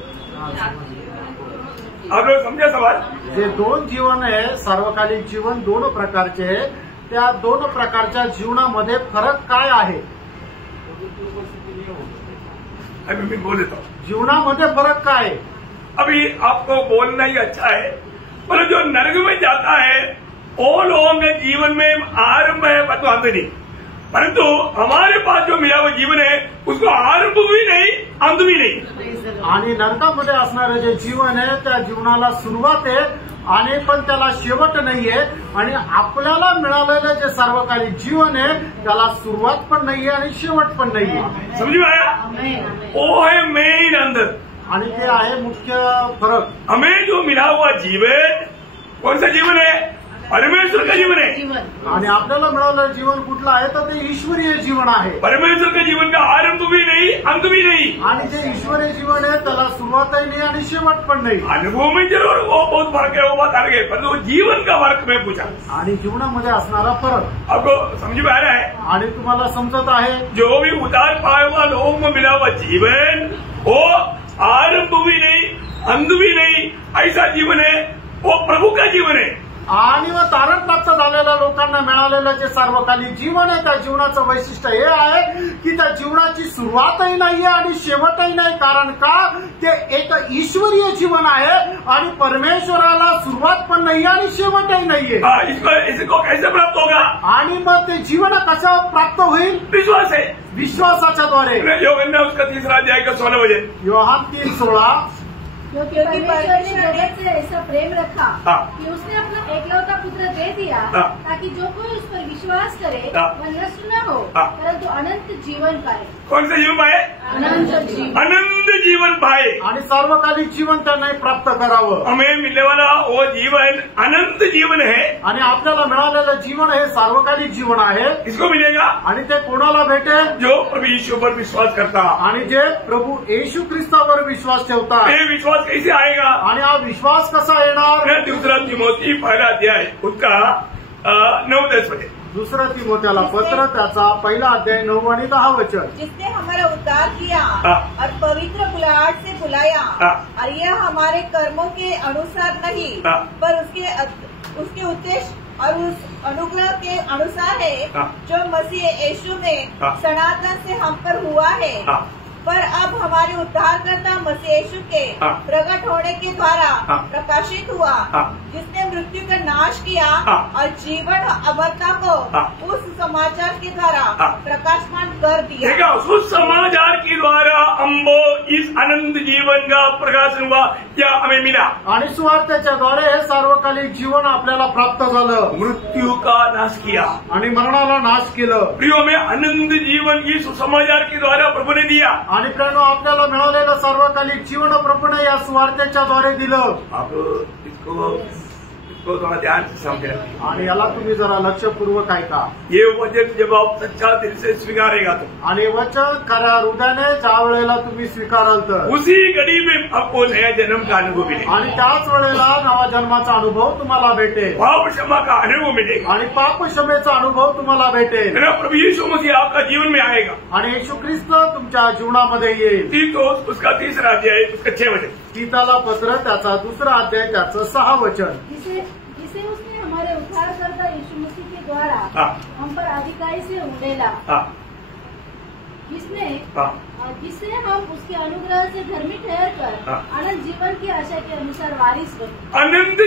आप लोग? समझा सवाल? जे दोन जीवन आहे सार्वकालिक जीवन दोन प्रकारचे आहे, त्या दोन प्रकारच्या जीवनामध्ये फरक काय आहे? अभी मैं बोल देता हूँ जीवनामध्ये फरक काय आहे? अभी आपको बोलना ही अच्छा है, पर जो नरक में जाता है वो लोगों के जीवन में आरंभ है परंतु अंत नहीं। परंतु हमारे पास जो मिला हुआ जीवन है उसको आरंभ भी नहीं, अंत भी नहीं। आणि नरकामध्ये असणारं जे जीवन आहे त्या जीवनाला सुरुवात आहे आणि पण त्याला शेवट नाहीये, आणि आपल्याला मिळालेलं जे सार्वकालिक जीवन आहे त्याला सुरुवात पण नाहीये आणि शेवट पण नाहीये। समझ में आया? वो है मेन अंदर, आणि ते आहे मुख्य फरक। हमें जो मिला हुआ जीवन कौन सा जीवन है? परमेश्वर का जीवन है। आणि आपल्याला मिळालेलं जीवन कुठलं आहे तर ते ईश्वरीय जीवन आहे। परमेश्वर के जीवन का आरंभ भी नहीं, अंत भी नहीं। आणि जे ईश्वरीय जीवन आहे त्याला सुरुवातही नाही आणि शेवट पण नाही। अनुभव में जरूर वो बहुत फर्क है, वो बात अलग है, परंतु जीवन का फर्क मैं पूछा। आणि जीवनामध्ये असणारा फरक आपको समझ में आ रहा है? आणि तुम्हाला समजत आहे? जो भी उद्धार पाया हुआ लोगों को मिला हुआ जीवन वो आरंभ भी नहीं, अंत भी नहीं, ऐसा जीवन है वो प्रभु का जीवन है। आणि व तारण प्राप्त झालेल्या लोकांना मिळालेलं जे सार्वकालिक जीवन आहे त्या जीवनाचं वैशिष्ट्य हे आहे की त्या जीवनाची सुरुवातही नाहीये आणि शेवटही नाही। कारण का? ते एक ईश्वरीय जीवन आहे आणि परमेश्वराला सुरुवात पण नाही आणि शेवटही नाहीये। इसको कैसे प्राप्त होगा? आणि मग ते जीवन कसं प्राप्त होईल? विश्वास है, विश्वासाच्या द्वारे। यूहन्ना उसका 3 अध्याय का 16 वचन, योहान 3:16, क्योंकि परमेश्वर ने जगत से ऐसा प्रेम रखा कि उसने अपना एकलौता पुत्र दे दिया ताकि जो कोई उस पर विश्वास करे वह नष्ट न हो परंतु अनंत जीवन पाए। कौन सा जीवन पाए? अनंत जीवन। अनंत अनंत जीवन पाए आणि सार्वकालिक जीवन त्यांनी प्राप्त करावं. हमें मिलने वाला वो जीवन अनंत जीवन है. आणि आपल्याला मिळालेलं जीवन हे सार्वकालिक जीवन आहे. किसको मिलेगा? आणि ते कोणाला भेटेल? जो प्रभु यीशु पर विश्वास करता. आणि जे प्रभु येशू ख्रिस्तावर विश्वास ठेवतात. ये विश्वास कैसे आएगा? आणि हा विश्वास कसा येणार? दूसरा तिमोथी पहला अध्याय उसका 9-10 मध्ये. दुसरा तिमोथेला पत्र त्याचा पहिला अध्याय 9 आणि 10 वचन. जिसने हमारा उद्धार किया और पवित्र बुलाहट से बुलाया और यह हमारे कर्मों के अनुसार नहीं पर उसके उद्देश्य और उस अनुग्रह के अनुसार है जो मसीह यीशु में सनातन से हम पर हुआ है. पर अब हमारे उद्धारकर्ता मसीह यीशु के प्रकट होने के द्वारा प्रकाशित हुआ, जिसने मृत्यु का नाश किया और जीवन अमरता को उस समाचार के द्वारा प्रकाशमान कर दिया. उस समाचार के द्वारा हमको इस अनंत जीवन का प्रकाशन हुआ क्या हमें मिला. आणि सुवार्तेच्या द्वारे हे सार्वकालिक जीवन आपल्याला प्राप्त झालं. मृत्यू का नाश किया आणि मरणाला नाश केलं. प्रियो में अनंत जीवन की सुसमाचार के द्वारा प्रभु ने दिया. आणि प्रेरणो आपल्याला मिळालेलं सार्वकालिक जीवन प्रभूने या सुवार्तेच्या द्वारे दिलं. आप इसको थोड़ा ध्यान से समझें. आणि याला तुम्ही जरा लक्षपूर्वक ऐका. ये वचन जब आप सच्चा दिल से स्वीकारेगा तो आणि वचन खऱ्या हृदयाने ज्या वेळेला तुम्ही स्वीकाराल तर उसी घड़ी में आपको नया जन्म का अनुभव मिलेगा. आणि त्याच वेळेला नवा जन्माचा अनुभव तुम्हाला भेटेल. पाप क्षमा का अनुभव मिलेगा. आणि पाप क्षमेचा अनुभव तुम्हाला भेटेल. प्रभु यीशु मसीह आपका जीवन में आएगा. आणि येशू ख्रिस्त तुमच्या जीवनामध्ये येईल. तीतुस उसका 3रा अध्याय उसका 6 वचन. तीताला पत्र त्याचा 2रा अध्याय त्याचं 6 वचन. जिसे उसने हमारे उद्धारकर्ता यीशु मसीह के द्वारा हम पर अधिकारी से उंडेला, जिससे हम उसके अनुग्रह से धर्मी ठहरकर अनंत जीवन की आशा के अनुसार वारिस बने. अनंत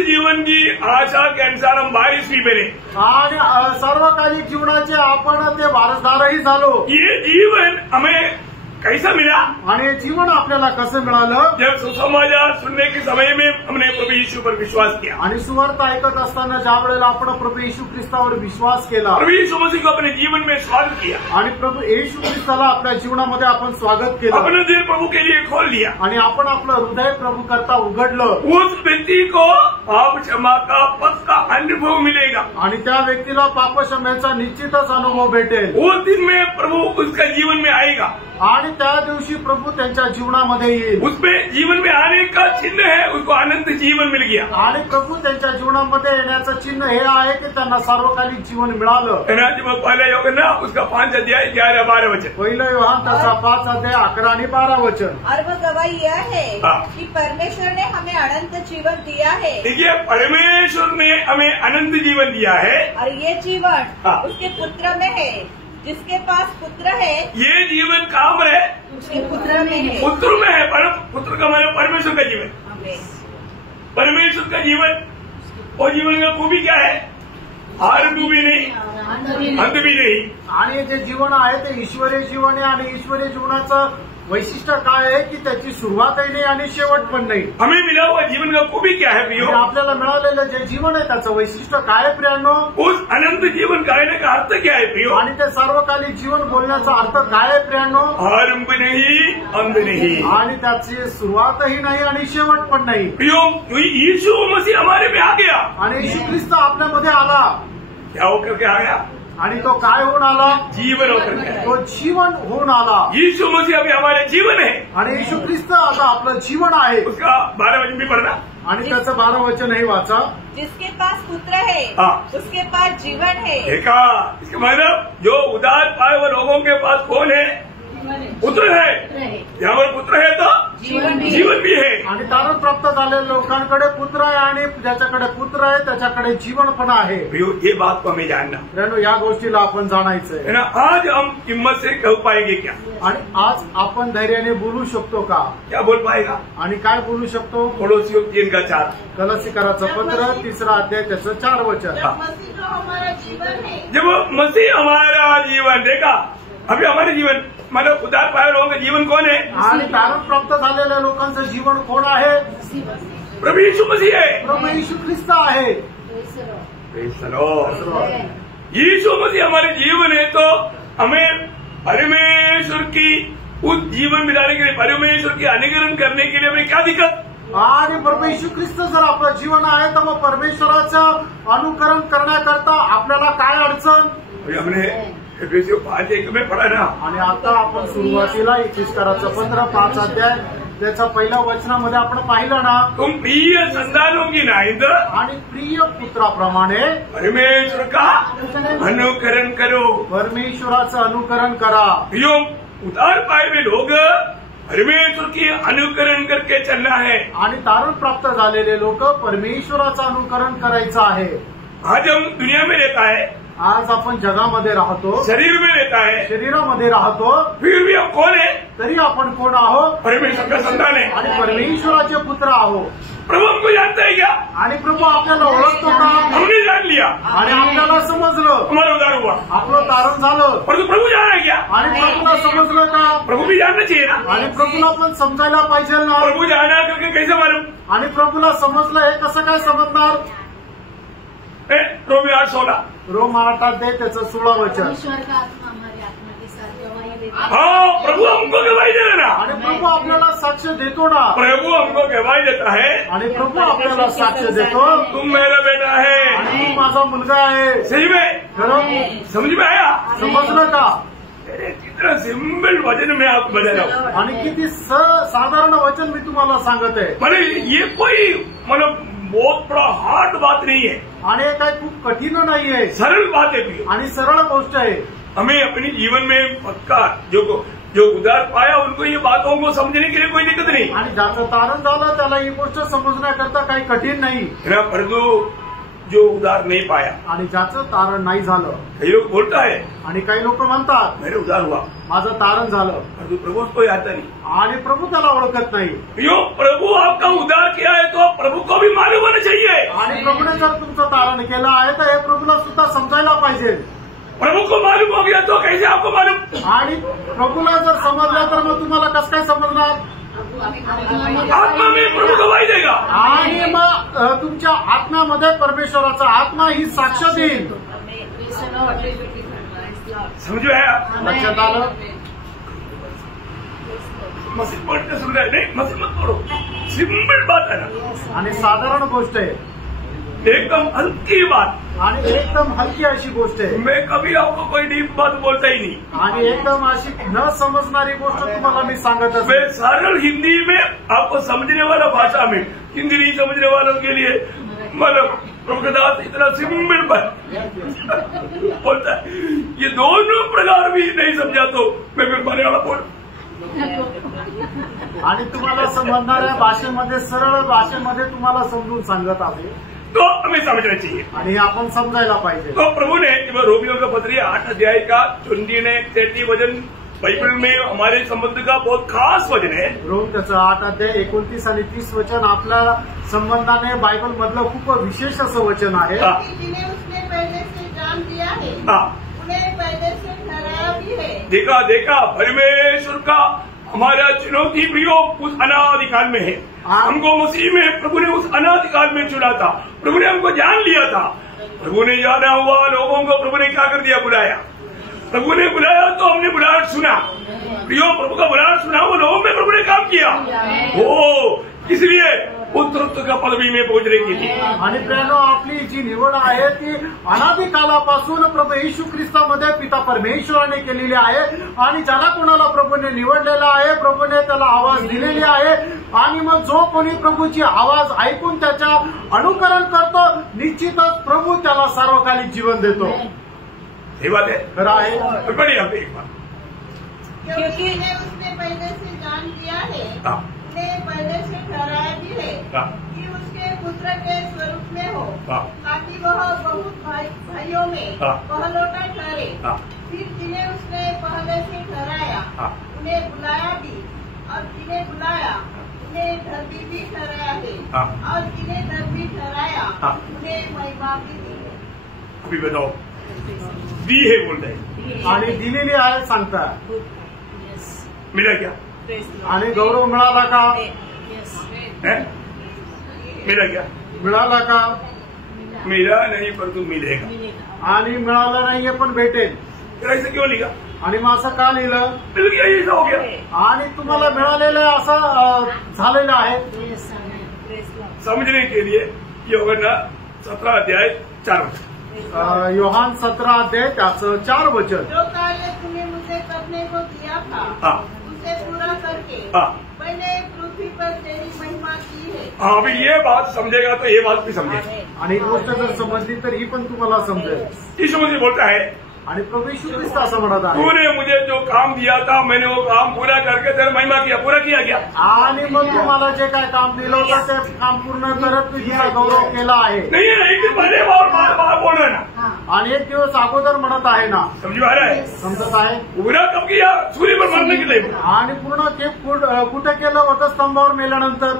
जीवन की आशा के अनुसार हम वारिस भी बने. आणि सार्वकालिक जीवनाचे आपण ते वारसदारही झालो. ये जीवन हमें कैसा मिला? आणि जीवन आपल्याला कसं मिळालं? जब सुसमाचार सुनने के समय में हमने प्रभु यीशु पर विश्वास किया. आणि सुवार्ता ऐकत असताना ज्या वेळेला आपण प्रभू येशू ख्रिस्तावर विश्वास केला, प्रभु यीशु मसीह को अपने जीवन में स्वागत किया आणि प्रभू येशू ख्रिस्ताला आपल्या जीवनामध्ये आपण स्वागत केलं, अपने दिल प्रभु के लिए खोल दिया आणि आपण आपलं हृदय प्रभू करता उघडलं, उस व्यक्ति को पाप क्षमा का पक्का अनुभव मिलेगा. आणि त्या व्यक्तीला पाप क्षमेचा निश्चितच अनुभव भेटेल. उस दिन में प्रभु उसका जीवन में आएगा आणि त्या दिवशी प्रभू त्यांच्या जीवनामध्ये येईल. उसमें जीवन में आने का चिन्ह है, उसको अनंत जीवन मिल गया. आणि प्रभू त्यांच्या जीवनामध्ये येण्याचं चिन्ह हे आहे की त्यांना सार्वकालिक जीवन मिळालं. जब पहला योग ना उसका 5 अध्याय 11-12 वचन. पहिलं योहान त्याचा 5 अध्याय 11 आणि 12 वचन. और वो गवाही यह है कि परमेश्वर ने हमें अनंत जीवन दिया है. देखिए, परमेश्वर ने हमें अनंत जीवन दिया है और ये जीवन उसके पुत्र में है. जिसके पास पुत्र है, ये जीवन कहाँ पर है? उसके पुत्र में है. पुत्र में है. पुत्र का मतलब परमेश्वर का जीवन. परमेश्वर का जीवन, और जीवन का खूबी क्या है? आरंभ भी नहीं, अंत भी नहीं. आणि जे जीवन आहे ते ईश्वरीय जीवन आहे. आणि ईश्वरीय जीवनाचं वैशिष्ट्य काय आहे की त्याची सुरुवातही नाही आणि शेवट पण नाही. हमें मिला हुआ जीवन का खूबी क्या है प्रियो? आपल्याला मिळालेलं जे जीवन आहे त्याचं वैशिष्ट्य काय आहे प्रियांनो? उस अनंत जीवन कहने का अर्थ क्या है प्रियो? आणि ते सार्वकालिक जीवन बोलण्याचा अर्थ काय आहे प्रियांनो? आरंभ नहीं, अंत नहीं. आणि त्याची सुरुवातही नाही आणि शेवट पण नाही. प्रियो, यीशु मसीह हमारे में आ गया. आणि येशू ख्रिस्त आपल्यामध्ये आला. क्या होकर के आ गया? आणि तो काय होऊन आला? जीवन होकर के. तो जीवन होऊन आला. यीशु मसीह अभी हमारे जीवन है. आणि येशू ख्रिस्त आता आपलं जीवन आहे. उसका 12 वचन भी पढ़ना. आणि त्याचं 12 वचनही वाचा. जिसके पास पुत्र है उसके पास जीवन है. देखा, इसके मतलब जो उदार पाए हुए लोगों के पास कौन है? पुत्र है. यहाँ पर पुत्र है तो जीवन भी है. आणि तारण प्राप्त झालेल्या लोकांकडे पुत्र आहे आणि ज्याच्याकडे पुत्र आहे त्याच्याकडे जीवन पण आहे. ये बात को हमें जानना रेणू, या गोष्टीला आपण जाणायचंय. है ना. आज हम हिम्मत से कह पाएंगे क्या? आणि आज आपण धैर्याने बोलू शकतो का? क्या बोल पाएगा? आणि काय बोलू शकतो? पड़ोसियों 3:4. कलसीकराचं पत्र 3रा अध्याय त्याचं 4 वचन. जब मसीह जो हमारा जीवन है, जब मसीह हमारा जीवन, देखा अभी हमारे जीवन मतलब उदार पाए लोगों का जीवन कौन है? आणि तारण प्राप्त झालेल्या लोकांचं जीवन कोण आहे? प्रभु यीशु मसीह है. प्रभू येशू ख्रिस्त आहे. यीशु मसीह हमारे जीवन है तो हमें परमेश्वर की उस जीवन मिलाने के लिए परमेश्वर की अनुकरण करने के लिए हमें क्या दिक्कत? आणि प्रभू येशू ख्रिस्त जर आपलं जीवन आहे तर मग परमेश्वराचं अनुकरण करण्याकरता आपल्याला काय अडचण? हमने एफएससी 5:1 में पढ़ा ना, आणि आता आपण सुरुवातीला 21:15 अध्याय त्याच्या पहिल्या वचनामध्ये आपण पाहिलं ना, तुम प्रिय संतानों की नाइंद आणि प्रिय पुत्राप्रमाणे परमेश्वर का अनुकरण करो। परमेश्वराचं अनुकरण करा। प्रियो, उद्धार पाए हुए लोग परमेश्वर की अनुकरण करके चलना है। आणि तारण प्राप्त झालेले लोक परमेश्वराचं अनुकरण करायचं आहे। आज हम दुनिया में रहता है, आज आपण जगामध्ये राहतो, शरीर में रहता है, शरीरामध्ये राहतो, फिर भी हम कौन है? तरी आपण कोण आहोत? परमेश्वर का संतान है आणि परमेश्वराचे पुत्र आहोत। प्रभु हमको जानता है क्या? आणि प्रभू आपल्याला ओळखतो का? हमने जान लिया, आणि आपल्याला समजलं, हमारा उद्धार हुआ। आपलं तारण झालं। परंतु प्रभु जाना है क्या? आणि प्रभूला समजलं का? प्रभु भी जानना चाहिए ना। आणि प्रभूला पण समजायला पाहिजे ना। प्रभु जाना करके कैसे मालूम? आणि प्रभूला समजलं हे कसं काय समजणार? रोमी 8:16 रोम 8 अध्याय त्याचं 16 वचन। ईश्वर का आत्मा हमारे आत्मा के साथ गवाही देता है। हाँ, प्रभु हमको गवाही दे रहा आणि प्रभू आपल्याला साक्ष देतो ना। प्रभु हमको गवाही देता है, आणि प्रभू आपल्याला साक्ष देतो, तुम मेरा बेटा है। आणि तू माझा मुलगा आहे। सही में खरं समझ में आया? समजलं का? अरे कितना सिंपल वचन में आपको बता रहा हूँ। आणि किती साधारण वचन मी तुम्हाला सांगत आहे। मैंने ये कोई मतलब बहुत बड़ा हार्ड बात नहीं है, आणि हे काही खूप कठीण नाहीये, सरल बात है प्रिय। आणि सरळ गोष्ट आहे। हमें अपने जीवन में पक्का जो उद्धार पाया उनको ये बातों को समझने के लिए कोई दिक्कत नहीं। आणि ज्याचं तारण झालं त्याला ही गोष्ट समजण्याकरता काही कठीण नाही। परंतु जो उद्धार नहीं पाया, आणि ज्याचं तारण नाही झालं, कई लोग बोलता है आणि काही लोक म्हणतात मेरे उद्धार हुआ, माझं तारण झालं, परंतु प्रभु को आता नहीं। आणि प्रभू त्याला ओळखत नाही। यो प्रभु आपका उद्धार किया है तो प्रभु को भी मालूम होना चाहिए। आणि प्रभूने जर तुमचं तारण केलं आहे तर हे प्रभूला सुद्धा समजायला पाहिजे। प्रभु को मालूम हो गया तो कैसे आपको मालूम? आणि प्रभूला जर समजलं तर मग तुम्हाला कसं काय समजणार? आत्मा में प्रभु गवाही देगा, आणि मग तुमच्या आत्म्यामध्ये परमेश्वराचा आत्मा ही साक्ष देईल। समझो है? लक्षात आलं? मसीह पढ़ने सुन रहे नहीं, मसीह मत पढ़ो, सिंपल बात है ना, आणि साधारण गोष्ट आहे, एकदम हल्की बात। आणि एकदम हलकी अशी गोष्ट आहे। मैं कभी आपको कोई डीप बात बोलता ही नहीं, आणि एकदम अशी न समजणारी गोष्ट तुम्हाला मी सांगत असते। मैं सरल हिंदी में आपको समझने वाला भाषा में, हिंदी नहीं समझने वालों के लिए मतलब प्रभुदास इतना सिंपल बोलता है, ये दोनों प्रकार भी नहीं समझा तो मैं फिर मलयालम बोल। आणि तुम्हाला समजणाऱ्या भाषेमध्ये, सरळ भाषेमध्ये तुम्हाला समजून सांगत आहे, तो हमें समझना चाहिए। आणि आपण समजायला पाहिजे। तो प्रभु ने रोमियो का पत्री 8 अध्याय का 29 वचन बाइबल में हमारे संबंध का बहुत खास वचन है। रोम त्याचं 8 अध्याय 29 आणि 30 वचन आपल्या संबंधाने बायबल मधलं खूप विशेष असं वचन आहे। जिन्हें उसने पहले से जान लिया है, उन्हें पहले से ठहराया भी है। देखा परमेश्वर का हमारा चुनौती प्रियो उस अनादिकाल में है। हमको मसीह में प्रभु ने उस अनादिकाल में चुना था, प्रभु ने हमको जान लिया था। प्रभु ने जाना हुआ लोगों को प्रभु ने क्या कर दिया? बुलाया। प्रभु ने बुलाया तो हमने बुलाहट सुना। प्रियो प्रभु का बुलाहट सुना, वो लोगों में प्रभु ने काम किया। हो इसलिए पुत्रत्व का पदवी में पहुंचने के लिए। आणि प्रियानो, आपली जी निवड आहे ती अनादिकालापासून प्रभू येशू ख्रिस्तामध्ये पिता परमेश्वराने केलेली आहे। आणि ज्याला कोणाला प्रभूने निवडलेला आहे, प्रभूने त्याला आवाज दिलेली आहे। आणि मग जो कोणी प्रभूची आवाज ऐकून त्याच्या अनुकरण करतो, निश्चितच प्रभू त्याला सार्वकालिक जीवन देतो। ये बात है, खरं आहे। बढ़िया एक बात, क्योंकि उसने पहले से जान लिया है, उन्हें पहले से ठहराया भी है कि उसके पुत्र के स्वरूप में हो, ताकि वह बहुत भाइयों में पहलौठा ठहरे। फिर जिन्हें उसने पहले से ठहराया उन्हें बुलाया भी, और जिन्हें बुलाया उन्हें धर्मी भी ठहराया है, और जिन्हें धर्मी ठहराया उन्हें महिमा भी दी है। अभी बताओ, दी है बोल रहे आणि दिलेली आहे सांगता। मिला क्या? आणि गौरव मिळाला का? मिला क्या? मिळाला का? मिला नहीं परंतु मिलेगा। आणि मिळाला नाहीये पण भेटेल। ऐसा क्यों लिखा? आणि मग असं का लिहिलं? मिल गया, ऐसा हो गया. आणि तुम्हाला मिळालेलं असं झालेलं आहे. समझने के लिए यूहन्ना 17 अध्याय 4 वचन. योहान 17 अध्याय त्याचं 4 वचन. जो कार्य तूने मुझे करने को दिया था हाँ. उसे पूरा करके हाँ. मैंने पृथ्वी पर तेरी महिमा की है. हाँ, अभी ये बात समझेगा तो ये बात भी समझेगा. आणि ही गोष्ट जर समजली तर ही पण तुम्हाला समजेल. यीशु मसीह बोलता है, आणि प्रभू येशू ख्रिस्त असं म्हणत आहे, तूने मुझे जो काम दिया था मैंने वो काम पूरा करके तेरी महिमा किया. पूरा किया गया. आणि मग तुम्हाला जे काय काम दिलं होतं ते काम पूर्ण करत मी तुझा गौरव केला आहे. नहीं है, एक दिन पहले और बार बार बोल रहे ना. आणि एक दिवस अगोदर म्हणत आहे ना. समझ में आ रहा है? समजत आहे. पूरा कब किया? सूर्य पर मरने के लिए. आणि पूर्ण ते कुठे केलं होतं? स्तंभावर मेल्यानंतर.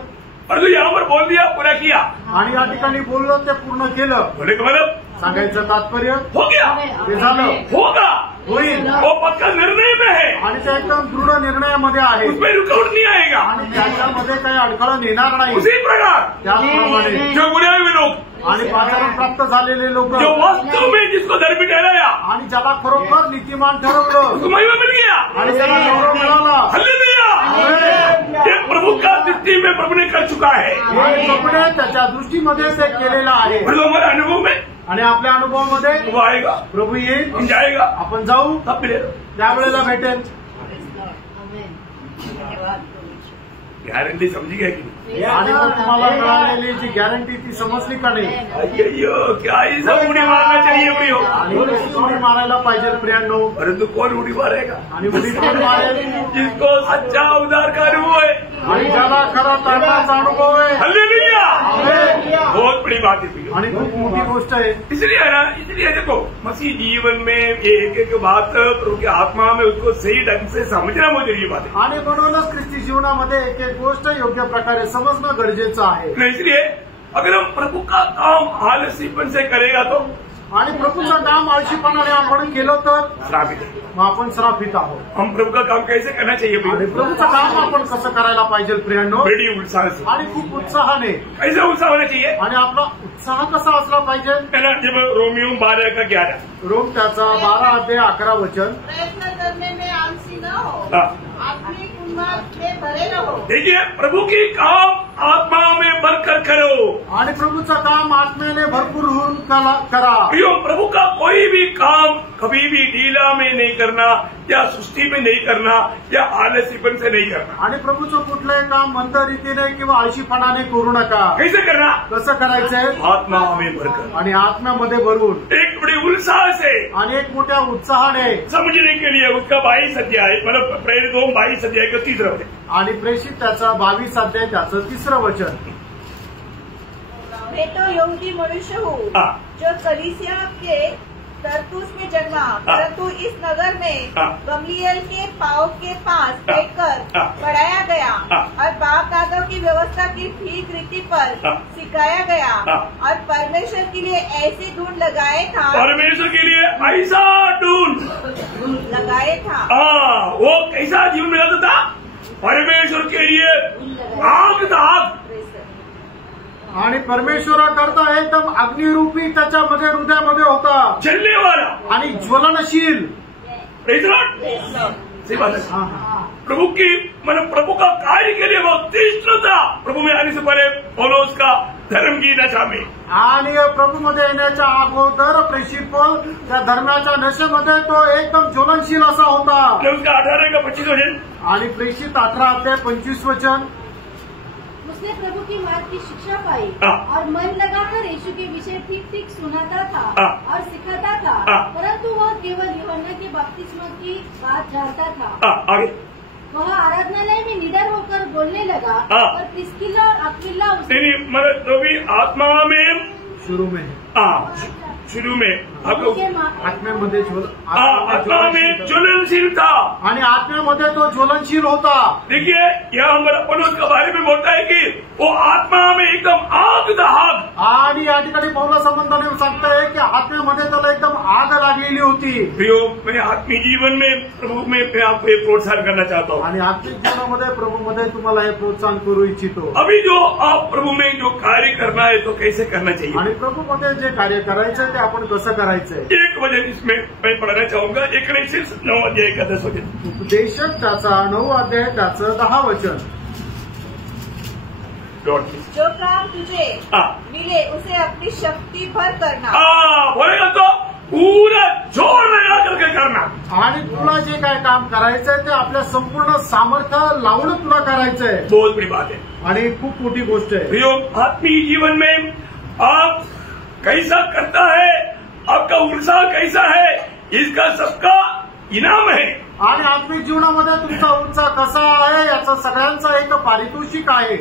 और तो यहाँ पर बोल दिया पूरा किया. आणि या ठिकाणी बोललो ते पूर्ण केलं. बोले का मतलब सांगायचं तात्पर्य हो गया, ते झालं, होगा. होईल. वो पक्का निर्णय में है, आणि ते एकदम दृढ निर्णयामध्ये आहे. उसमें रुकावट नहीं आएगा. आणि त्याच्यामध्ये काही अडथळा येणार नाही. उसी प्रकार त्याचप्रमाणे जो बुरे हुए लोग, आणि पाचारण प्राप्त झालेले लोक, जो वास्तव में जिसको धर्मी ठहराया, आणि ज्याला खरोखर नीतिमान ठरवलं उसको महिमा मिल गया. आणि त्याला गौरव मिळाला. हालेलुया. ये प्रभु का दृष्टि में प्रभु ने कर चुका है. हे कपडे त्याच्या दृष्टीमध्ये ते केलेलं आहे. और जो हमारे अनुभव में आणि आपल्या अनुभवामध्ये वो आएगा, प्रभू येईल, हम जाएगा, आपण जाऊ, तब मिलेगा. त्यावेळेला भेटेल. गॅरंटी समझी गया की नहीं? आणि मग तुम्हाला मिळालेली जी गॅरंटी ती समजली का नाही? अय्यो, क्या ऐसा उड़ी मारना चाहिए प्रियो. आणि कशी उडी मारायला पाहिजे प्रियांनो? परंतु कौन उड़ी मारेगा? आणि उडी कोण मारेल? जिसको सच्चा उद्धार का अनुभव है. आणि ज्याला खरा तारणाचा अनुभव आहे. हालेलुया. आमेन. बहुत बड़ी बात है प्रियो. आणि खूप मोठी गोष्ट आहे. इसलिए है ना, इसलिए देखो मसीह जीवन में ये एक बात प्रभु की आत्मा में उसको सही ढंग से समझना बहुत जरूरी बात है. आणि म्हणूनच ख्रिस्ती जीवनामध्ये एक एक गोष्ट योग्य प्रकारे समजणं गरजेचं आहे. नहीं, इसलिए अगर हम प्रभु का काम आलसीपन से करेगा तो आणि प्रभूचं काम आळशीपणाने आपण केलं तर श्रापित है. मग आपण श्रापित आहोत. हम प्रभु का काम कैसे करना चाहिए आणि प्रियो? प्रभूचं काम आपण कसं करायला पाहिजे प्रियांनो? बड़ी उत्साह से. आणि खूप उत्साहाने. कैसे उत्साह होना चाहिए? आणि आपला उत्साह कसा असला पाहिजे? है ना, जब रोमियो 12:11 रोम त्याचा 12 अध्याय 11 वचन. प्रयत्न करने में आलसी न हो, हाँ. आत्मिक उन्माद में भरे रहो. देखिए, प्रभु की काम आत्मा में भरकर करो. आणि प्रभूचं काम आत्म्याने भरपूर होऊन करा. प्रियो, प्रभु का कोई भी काम कभी भी ढीला में नहीं करना, या सुस्ती में नहीं करना, या आलसीपन से नहीं करना. आणि प्रभूचं कुठलंही काम मंद रीतीने किंवा आळशीपणाने करू नका. कैसे करना? कसं करायचंय? आत्मा में भरकर, आणि आत्म्यामध्ये भरून, एक बड़े उत्साह से, आणि एक मोठ्या उत्साहाने. समझने के लिए उसका 22 अध्याय, मतलब प्रेरित 22 अध्याय का 3 वचन. आणि प्रेषित त्याचा 22 अध्याय त्याचं 3 वचन. मैं तो यहूदी मनुष्य हूँ हाँ. जो कलीसिया के तरतूस में जन्मा, परंतु इस नगर में हाँ. गमलीएल के पाँव के पास बैठकर हाँ. पढ़ाया गया हाँ. और बाप दादों की व्यवस्था की ठीक रीति पर हाँ. सिखाया गया हाँ. और परमेश्वर के लिए ऐसी ढूंढ लगाए था परमेश्वर के लिए ऐसा ढूंढ लगाए था हाँ, वो कैसा जीवन में जाता था? परमेश्वर के लिए आग दाग. आणि परमेश्वराकरता एकदम अग्निरूपी त्याच्यामध्ये हृदयामध्ये होता. जलने वाला आणि ज्वलनशील. Praise the Lord. सही बात है. हा, हा. प्रभु की मतलब प्रभु का कार्य के लिए वो तीक्ष्ण था. प्रभु में आने से पहले पौलुस का धर्म की नशा में, आणि प्रभूमध्ये येण्याच्या अगोदर प्रेषित पौल त्या धर्माच्या नशेमध्ये तो एकदम ज्वलनशील असा होता. उसका 18 का 25 वचन. आणि प्रेषित 18 अध्याय 25 वचन. उसने प्रभु की मार्ग की शिक्षा पाई हाँ. और मन लगाकर यीशु के विषय ठीक ठीक सुनाता था हाँ. और सिखाता था, हाँ. परंतु वह केवल यूहन्ना के बपतिस्मा की बात जानता था. आगे. वह आराधनालय में निडर होकर बोलने लगा हाँ. और प्रिस्किला और अक्विला उसने नहीं, मतलब तो भी आत्मा में शुरू में शुरू में आपको आत्म्यामध्ये आत्मा में ज्वलनशील था. आणि आत्म्यामध्ये तो ज्वलनशील होता. देखिए, यहाँ हमारा पौलुस के बारे में बोलता है कि वो आत्मा में एकदम आग दहाग. आणि या ठिकाणी पौल संबंधाने सांगताय की आत्म्यामध्ये त्याला एकदम आग लागलेली होती. प्रियो, मैं आत्मीय जीवन में प्रभु में मैं आपको एक प्रोत्साहन करना चाहता हूँ. आणि आत्मिक जीवनामध्ये प्रभूमध्ये तुम्हाला हे प्रोत्साहन करू इच्छितो. अभी जो आप प्रभु में जो कार्य करना है तो कैसे करना चाहिए? आणि प्रभूमध्ये जे कार्य करायचं ते आपण कसं करायचं? करायचंय. एक वचन इसमें मैं पढ़ना चाहूंगा. 19 अध्याय का 10 वचन. उपदेशक त्याचा 9 अध्याय त्याचं 10 वचन. जो काम तुझे मिले उसे अपनी शक्ति भर करना. बोलेगा तो पूरा जोर लगा करके करना. आणि तुला जे काय काम करायचंय ते आपल्या संपूर्ण सामर्थ्य लावून तुला करायचंय. बहुत बड़ी बात है आणि खूप मोठी गोष्ट आहे. प्रियो, आत्मीय जीवन में आप कैसा करता है, आपका उत्साह कैसा है, इसका सबका इनाम है. आणि आत्मिक जीवनामध्ये तुमचा उत्साह कसा आहे याचं सगळ्यांचा एक पारितोषिक आहे.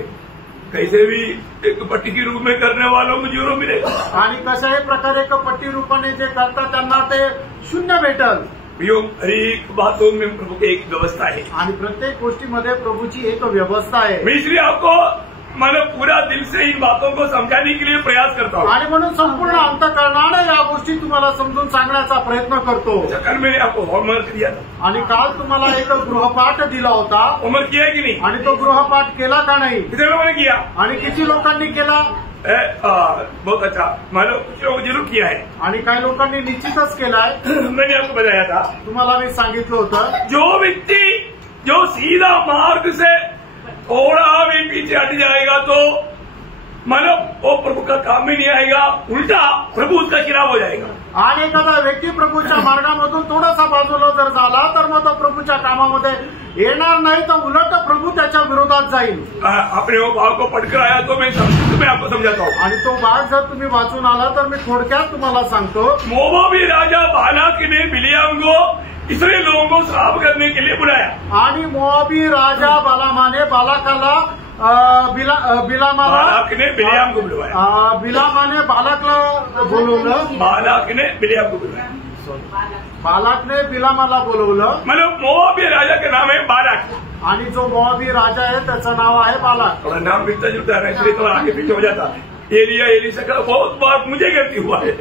कैसे भी एक पट्टी के रूप में करने वालों को 0 मिलेगा. आणि कशाही प्रकारे एक पट्टी रूपाने जे करतात त्यांना ते 0 भेटल. प्रियो, हर एक बातों में प्रभु की एक व्यवस्था है आणि प्रत्येक गोष्टीमध्ये प्रभूची एक व्यवस्था आहे. मैं इसलिए आपको मैंने पूरा दिल से इन बातों को समझाने के लिए प्रयास करता हूँ. आणि म्हणून संपूर्ण अंतःकरणाने या गोष्टी तुम्हाला समजून सांगण्याचा प्रयत्न करतो. कल मैंने आपको होमवर्क दिया था. आणि काल तुम्हाला एक गृहपाठ दिला होता. होमवर्क किया कि नहीं? आणि तो गृहपाठ केला का नाही? कितने लोगों ने किया? आणि किती लोकांनी केला? बहुत अच्छा. मैंने कुछ लोगों जरूर किया है. आणि काही लोकांनी निश्चितच केलाय. मैंने आपको बताया था, तुम्हाला मी सांगितलं होतं, जो व्यक्ति जो सीधा मार्ग से थोड़ा भी पीछे हट जाएगा तो मतलब वो प्रभु का काम ही नहीं आएगा, उल्टा प्रभु उसका खिलाफ हो जाएगा. आणि एखादा व्यक्ती प्रभूच्या मार्गामधून थोडासा बाजूला जर झाला तर मग तो प्रभूच्या कामामध्ये येणार नाही, तर उलट प्रभू त्याच्या विरोधात जाईल. अपने वो भाव को पढ़कर आया तो मैं आपको समझाता हूँ. आणि तो भाग जर तुम्ही वाचून आला तर मी थोडक्यात तुम्हाला सांगतो. मोआबी राजा बालाक ने बिलियाम को इसराइल लोगों को श्राप करने के लिए बुलाया. आणि मोआबी राजा बालामाने बालाकाला बिलामाला बालाक ने बिलियाम को बुलवाया. बिलामाने बालाकला बोलवलं. बालाक ने बिलियाम को बुलवाया. बालाकने बिलामाला बोलवलं. मतलब मोआबी राजा का नाम है बालाक. आणि जो मोआबी राजा आहे त्याचं नाव आहे बालाक. थोड़ा नाम मिलता जुलता है इसलिए थोड़ा आगे पीछे हो जाता है. एलिया का बहुत बार मुझे गलती हुआ है.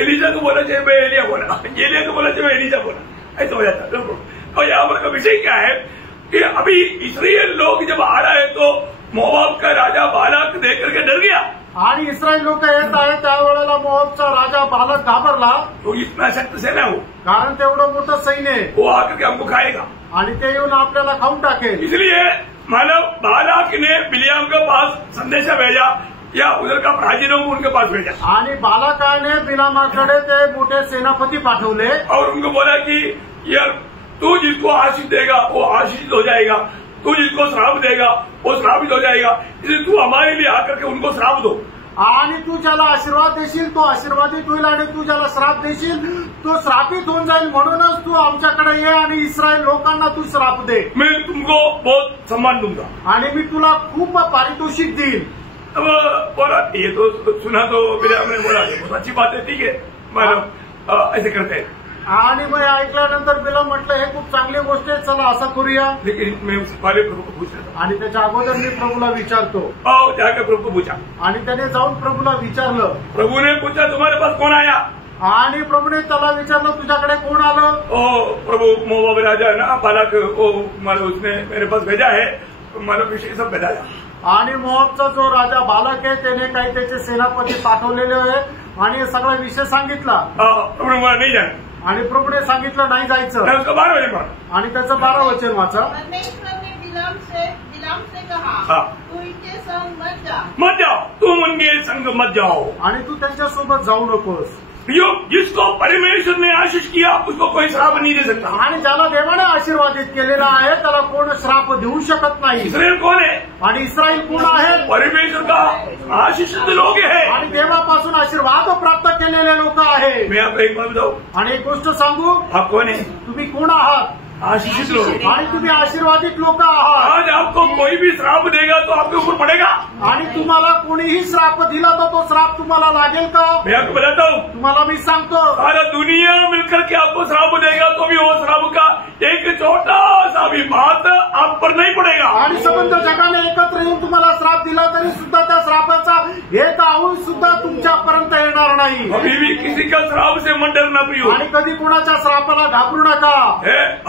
एलिजा को बोला चाहिए मैं एलिया बोला, एलिया को बोला चाहिए मैं एलिजा बोला, ऐसा हो जाता है. और यहाँ पर का विषय क्या है कि अभी इस्राएल लोग जब आ रहे हैं तो मोआब का राजा बालाक देख करके डर गया. आणि इस्रायल लोक येत आहेत त्यावेळेला मोआबचा राजा बालक घाबरला. तो इतना शक्त सेना हो, कारण तेवढं मोठं सैन्य आहे. वो आकर के हमको खाएगा आणि ते येऊन आपल्याला खाऊन टाकेल. इसलिए मानव बालाक ने बिलियाम के पास संदेशा भेजा या उधर का प्राचीनों को उनके पास भेजा. आणि बालाकाने बिलामाकडे ते मोठे सेनापती पाठवले और उनको बोला कि यार तू जिसको आशीष देगा वो आशीषित हो जाएगा, तू जिसको श्राप देगा वो श्रापित हो जाएगा, इसलिए तू हमारे लिए आकर के उनको श्राप दो. आणि तू ज्याला आशीर्वाद देशील तो आशीर्वादित होईल आणि तू ज्याला श्राप देशील तो श्रापित होऊन जाईल. म्हणूनच तू आमच्याकडे ये आणि इस्रायल लोकांना तू श्राप दे. मैं तुमको बहुत सम्मान दूंगा आणि मी तुला खूप पारितोषिक देईल. अब बोला ये तो सुना तो बिलियाम ने बोला बहुत अच्छी बात है, ठीक है मतलब ऐसे करते हैं. आणि मग ऐकल्यानंतर बिलाम म्हटलं हे खूप चांगली गोष्ट आहे, चला असं करूया. लेकिन मैं उस पहले प्रभु को पूछ रहा था. आणि त्याच्या अगोदर मी प्रभूला विचारतो. जाकर प्रभु को पूछा आणि त्याने जाऊन प्रभूला विचारलं. प्रभु ने पूछा तुम्हारे पास कौन आया. आणि प्रभूने त्याला विचारलं तुझ्याकडे कोण आलं. प्रभु मोआब राजा ना बालाक मतलब उसने मेरे पास भेजा है, मतलब विषय सब बताया. आणि मोआबचा जो राजा बालक आहे त्याने काही त्याचे सेनापती पाठवलेले आहे आणि सगळा विषय सांगितला. प्रभु मला नाही जाणार. आणि प्रभूने सांगितलं नाही जायचं. 12 वचन पढ़ा. आणि त्याचं 12 वचन वाचा. परमेश्वर ने बिलाम से कहा तू इनके संग मत जाओ, तुम उनके संग मत जाओ. आणि तू त्यांच्यासोबत जाऊ नकोस. जिसको परमेश्वर ने आशीष किया उसको कोई श्राप नहीं दे सकता. आणि ज्याला देवाने आशीर्वादित केलेला आहे त्याला कोण श्राप देऊ शकत नाही. इस्राएल कौन है. आणि इस्रायल कोण आहे. परमेश्वर का आशीषित लोग है आणि देवापासून आशीर्वाद प्राप्त केलेले लोक आहे. मैं आपको एक बात बताऊं. आणि एक गोष्ट सांगू. आप कौन है. तुम्ही कोण आहात. आशीषित लोग. आणि तुम्ही आशीर्वादित लोक आहात. आज आपको कोई भी श्राप देगा तो आपके ऊपर पड़ेगा. आणि तुम्हाला कोणीही श्राप दिला तर तो श्राप तुम्हाला लागेल का. मैं आपको बताता हूँ. तुम्हाला मी सांगतो. सारा दुनिया मिलकर के आपको श्राप देगा तो भी वो श्राप का एक छोटा सा भी बात आप पर नहीं पड़ेगा. आणि संबंध जगाने एकत्र येऊन तुम्हाला श्राप दिला तरी सुद्धा त्या श्रापाचा एक आऊल सुद्धा तुमच्यापर्यंत येणार नाही. अभी भी किसी का श्राप से मत डरना प्रियो. आणि कधी कोणाच्या श्रापाला घाबरू नका.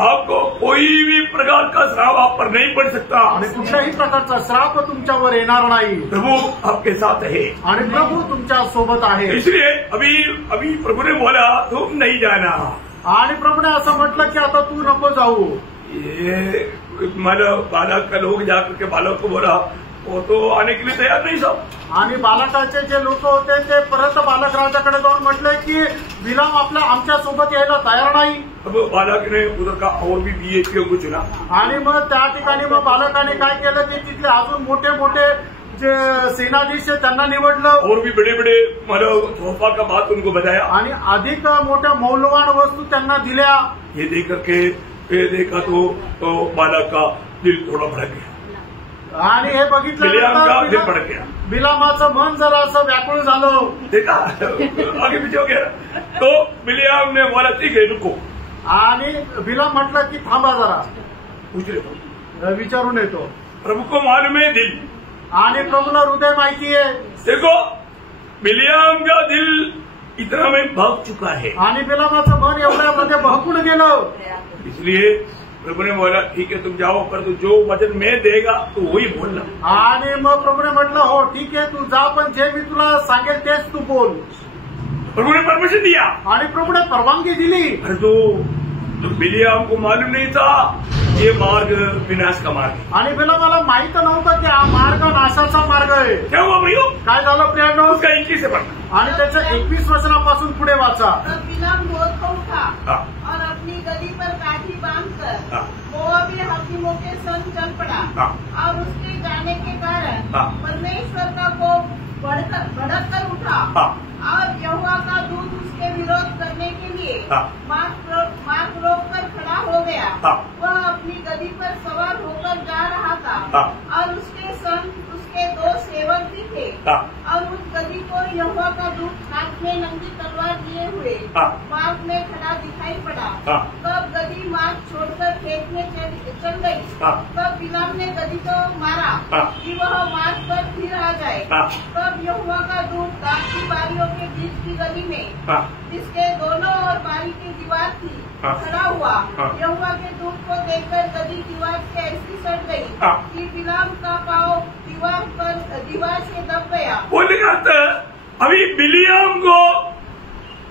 आपको कोई भी प्रकार का श्राप आप पर नहीं पड़ सकता. आणि कुठल्याही प्रकारचा श्राप तुमच्यावर येणार नाही. प्रभु आपके साथ है आणि प्रभू तुमच्या सोबत आहे. इसलिए अभी प्रभु ने बोला तुम नहीं जाना. आणि प्रभूने असं म्हटलं की आता तू नको जाऊ. ये बालक का लोग जाकर के बालक को बोला वो तो आने के लिए तैयार नहीं सब. आणि बालकाचे जे लोक होते ते परत बालक राजाकडे जाऊन म्हटले की बिलाम आमच्या सोबत यायला तयार नाही. अब बालक ने उधर का और भी बीएचपी को चुना. आणि मग त्या ठिकाणी मग बालकाने काय केलं की तिथले अजून मोठे मोठे जे सेनाधीश त्यांना निवडलं. और भी बड़े बड़े तोहफा का बात उनको बताया. आणि अधिक मोठ्या मौल्यवान वस्तू त्यांना दिल्या. ये देख करके देखा तो बालक का दिल थोड़ा भड़क गया. आणि हे बघितलं बिलामाचं मन जरा असं व्याकुळ झालं. देखा आगे पीछे हो गया. तो बिलियाम ने बोला ठीक है रुको. आणि बिलाम म्हटलं की थांबा जरा पूछ लेतो विचारून येतो. प्रभु को मालूम है दिल. आणि प्रभूला हृदय माहिती आहे. देखो बिलियाम का दिल इतना में भाग चुका है. आणि बिलामाचं मन एवढ्यामध्ये बहकून गेलं. इसलिए प्रभु ने बोला ठीक है तुम जाओ परंतु जो वचन मैं देगा तो वही बोलना. आणि मग प्रभूने म्हटलं हो ठीक आहे तू जा पण जे मी तुला सांगेल तेच तू बोल. प्रभु ने परमिशन दिया आणि प्रभूने परवानगी दिली. परंतु बिलियाम को मालूम नहीं था ये मार्ग विनाश का मार्ग है. आणि बिलामाला माहित नव्हतं की हा मार्ग नाशाचा मार्ग आहे. क्या हुआ प्रियो. काय झालं प्रियानो. उसका 21 से पढ़ना. आणि त्याच्या 21 वचनापासून पुढे वाचा. बिलाम मोर को उठा और अपनी गली पर काठी बांधकर मोआबी हाकिमों के संग चल पड़ा. और उसके जाने के कारण परमेश्वर का कोप भड़क कर उठा. और यहोवा का दूत उसके विरोध करने के लिए मार्ग रोक कर खड़ा हो गया. वह अपनी गदी पर सवार होकर जा रहा था और उसके संग उसके 2 सेवक भी थे. और उस गदी को यहोवा का दूत हाथ में नंगी तलवार लिए हुए मार्ग में खड़ा दिखाई पड़ा. तब गदी मार्ग छोड़कर खेत में चल गई. तब बिलाम ने गदी को मारा कि वह मार्ग पर फिर आ जाए. तब यहोवा का दूत दाख की बारियों के बीच की गली में जिसके दोनों ओर बारी की दीवार थी खड़ा हुआ. यहोवा के दूत को देखकर गदी दीवार से ऐसी सट गई कि बिलाम का पांव दीवार से दब गया. बोलने का अर्थ अभी बिलियाम को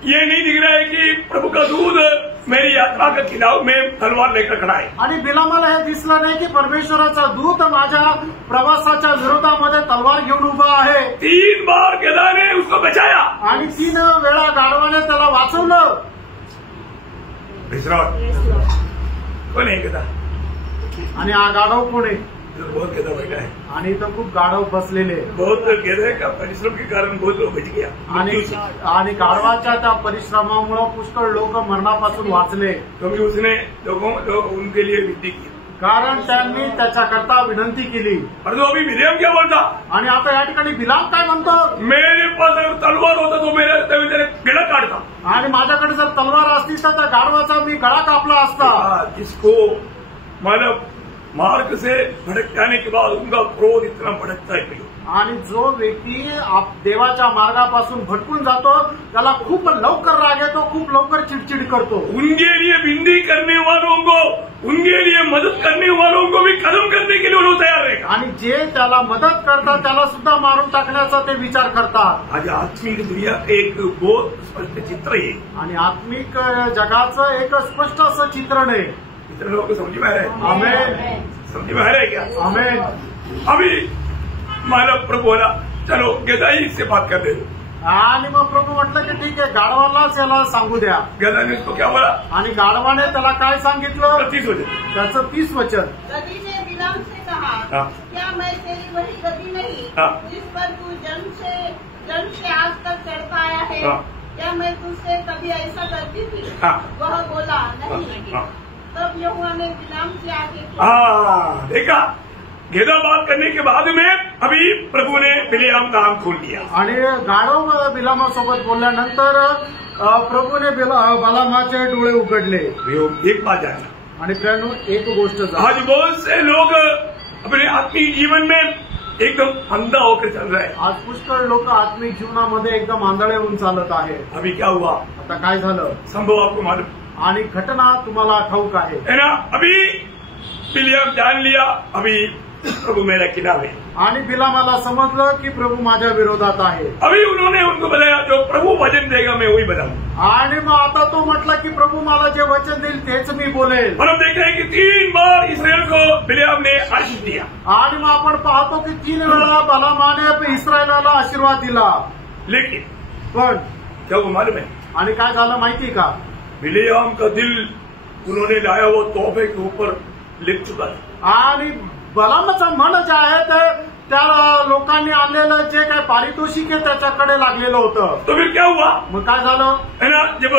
ये नहीं दिख रहा है कि प्रभु का दूत मेरी यात्रा के खिलाफ में तलवार लेकर खड़ा आहे. आणि बिलामाला हे दिसलं नाही की परमेश्वराचा दूत माझ्या प्रवासाच्या विरोधामध्ये तलवार घेऊन उभा आहे. 3 बार गदाने उसको बचाया. आणि 3 वेळा गाढवाने त्याला वाचवलं. कोण आहे गदा. आणि हा गाढव कोण आहे. बहुत गदा बैठा है. आणि इथं खूप गाढव बसलेले. बहुत गधे का परिश्रम के कारण बहुत लोग बच गया. आणि गाढवाच्या त्या परिश्रमामुळे पुष्कळ लोक मरणापासून वाचले. क्योंकि उसने लोगों उनके लिए विनती की. कारण त्यांनी त्याच्याकरता विनंती केली. परंतु अभी बिलियाम क्या बोलता. आणि आता या ठिकाणी बिलाम काय म्हणतो. मेरे पास अगर तलवार होता तो मेरे गळा काढता. आणि माझ्याकडे जर तलवार असती तर त्या गाढवाचा मी गळा कापला असता. जिसको मतलब मार्ग से भटक जाने के बाद उनका क्रोध इतना भड़कता है. आणि जो व्यक्ती देवाच्या मार्गापासून भटकून जातो त्याला खूप लवकर राग येतो. खूप लवकर चिडचिड करतो. उनके लिए विनती करने वालों को उनके लिए मदद करने वालों को भी खत्म करने के लिए वो तैयार रहेगा. आणि जे त्याला मदत करतात त्याला सुद्धा मारून टाकण्याचा ते विचार करतात. आज आत्मिक दुनिया एक बहुत स्पष्ट चित्र आहे. आणि आत्मिक जगाचं एक स्पष्ट असं चित्रण आहे. इतने लोगों को समझ में आ रहा है. आमेन. समझ में आ रहा है क्या. आमेन. अभी मानव प्रभु बोला चलो गदाई से बात कर दे. आणि मग प्रभू म्हटलं की ठीक आहे गाढवालाच याला सांगू द्या. गदा ने उसको क्या बोला. आणि गाढवाने त्याला काय सांगितलं. 30 वचन. त्याचं 30 वचन. गदी ने बिलाम से कहा क्या मैं तेरी वही गदी नहीं जिस पर तू जन्म से आज तक चढ़ता आया है. क्या मैं तुझसे कभी ऐसा करती थी. वह बोला नहीं. तब यहोवा ने बिलाम से आगे देखा गेदा बात करने के बाद में अभी प्रभु ने बिलियाम का आंख खोल दिया. आणि गाढव बिलामासोबत बोलल्यानंतर प्रभूने बालामाचे डोळे उघडले. एक बात आहे. आणि त्यानं एक गोष्ट आज बहुत से लोग अपने आत्मिक जीवन में एकदम अंधा होकर चल रहा है। आज पुष्कळ लोक आत्मिक जीवनामध्ये एकदम आंधळे होऊन चालत आहे। अभी क्या हुआ? आता काय झालं? संभव आपको मालूम? आणि घटना तुम्हाला ठाऊक आहे है ना? अभी बिलियम जान लिया, अभी प्रभु मेरा खिलाफ है। आणि बिलामाला समजलं की प्रभु माझ्या विरोधात आहे। अभी उन्होंने उनको बताया जो प्रभु वचन देगा मैं वही बताऊंगा। आणि मग आता तो म्हटला की प्रभु मला जे वचन देईल तेच मी बोलेल। और हम देख रहे हैं कि 3 बार इस्राएल को बिलियम ने आशीष दिया। आणि मग आपण पाहतो की 3 वेळा बालामाने इस्रायलाला आशीर्वाद दिला। लेकिन पण क्या वो मालूम है? आणि काय झालं माहिती का? बिलियम का दिल उन्होंने लाया वो तोहफे के ऊपर लिप चुका था। आणि बलामाचं मन जे आहे ते त्या लोकांनी आणलेलं जे काही पारितोषिक आहे त्याच्याकडे लागलेलं होतं। तो फिर क्या हुआ? मग काय झालं? है ना? जब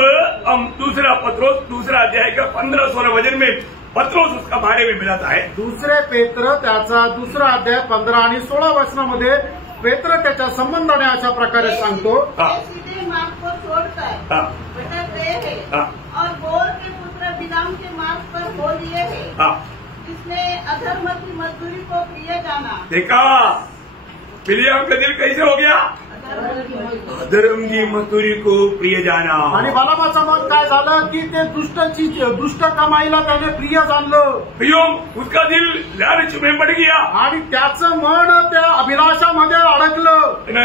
हम दूसरा अध्याय का 15-16 वचन में पत्रोस उसका बारे में मिलाता है। दुसरे पेत्र त्याचा 2 अध्याय 15 आणि 16 वचनामध्ये पेत्र त्याच्या संबंधाने अशा प्रकारे सांगतो। सीधे मार्ग को छोड़कर भटक गए हैं और बोर के पुत्र बिलाम के मार्ग पर हो लिए हैं, जिसने अधर्म की मजदूरी को प्रिय जाना। देखा बिलियम का दिल कैसे हो गया? अधर्म की मजदूरी को प्रिय जाना। आणि बालामाचं मन काय झालं की ते दुष्ट कमाईला त्याने प्रिय जाणलं। बिलियम उसका दिल लालच में पड़ गया आणि त्याचं मन त्या अभिलाषामध्ये अडकलं।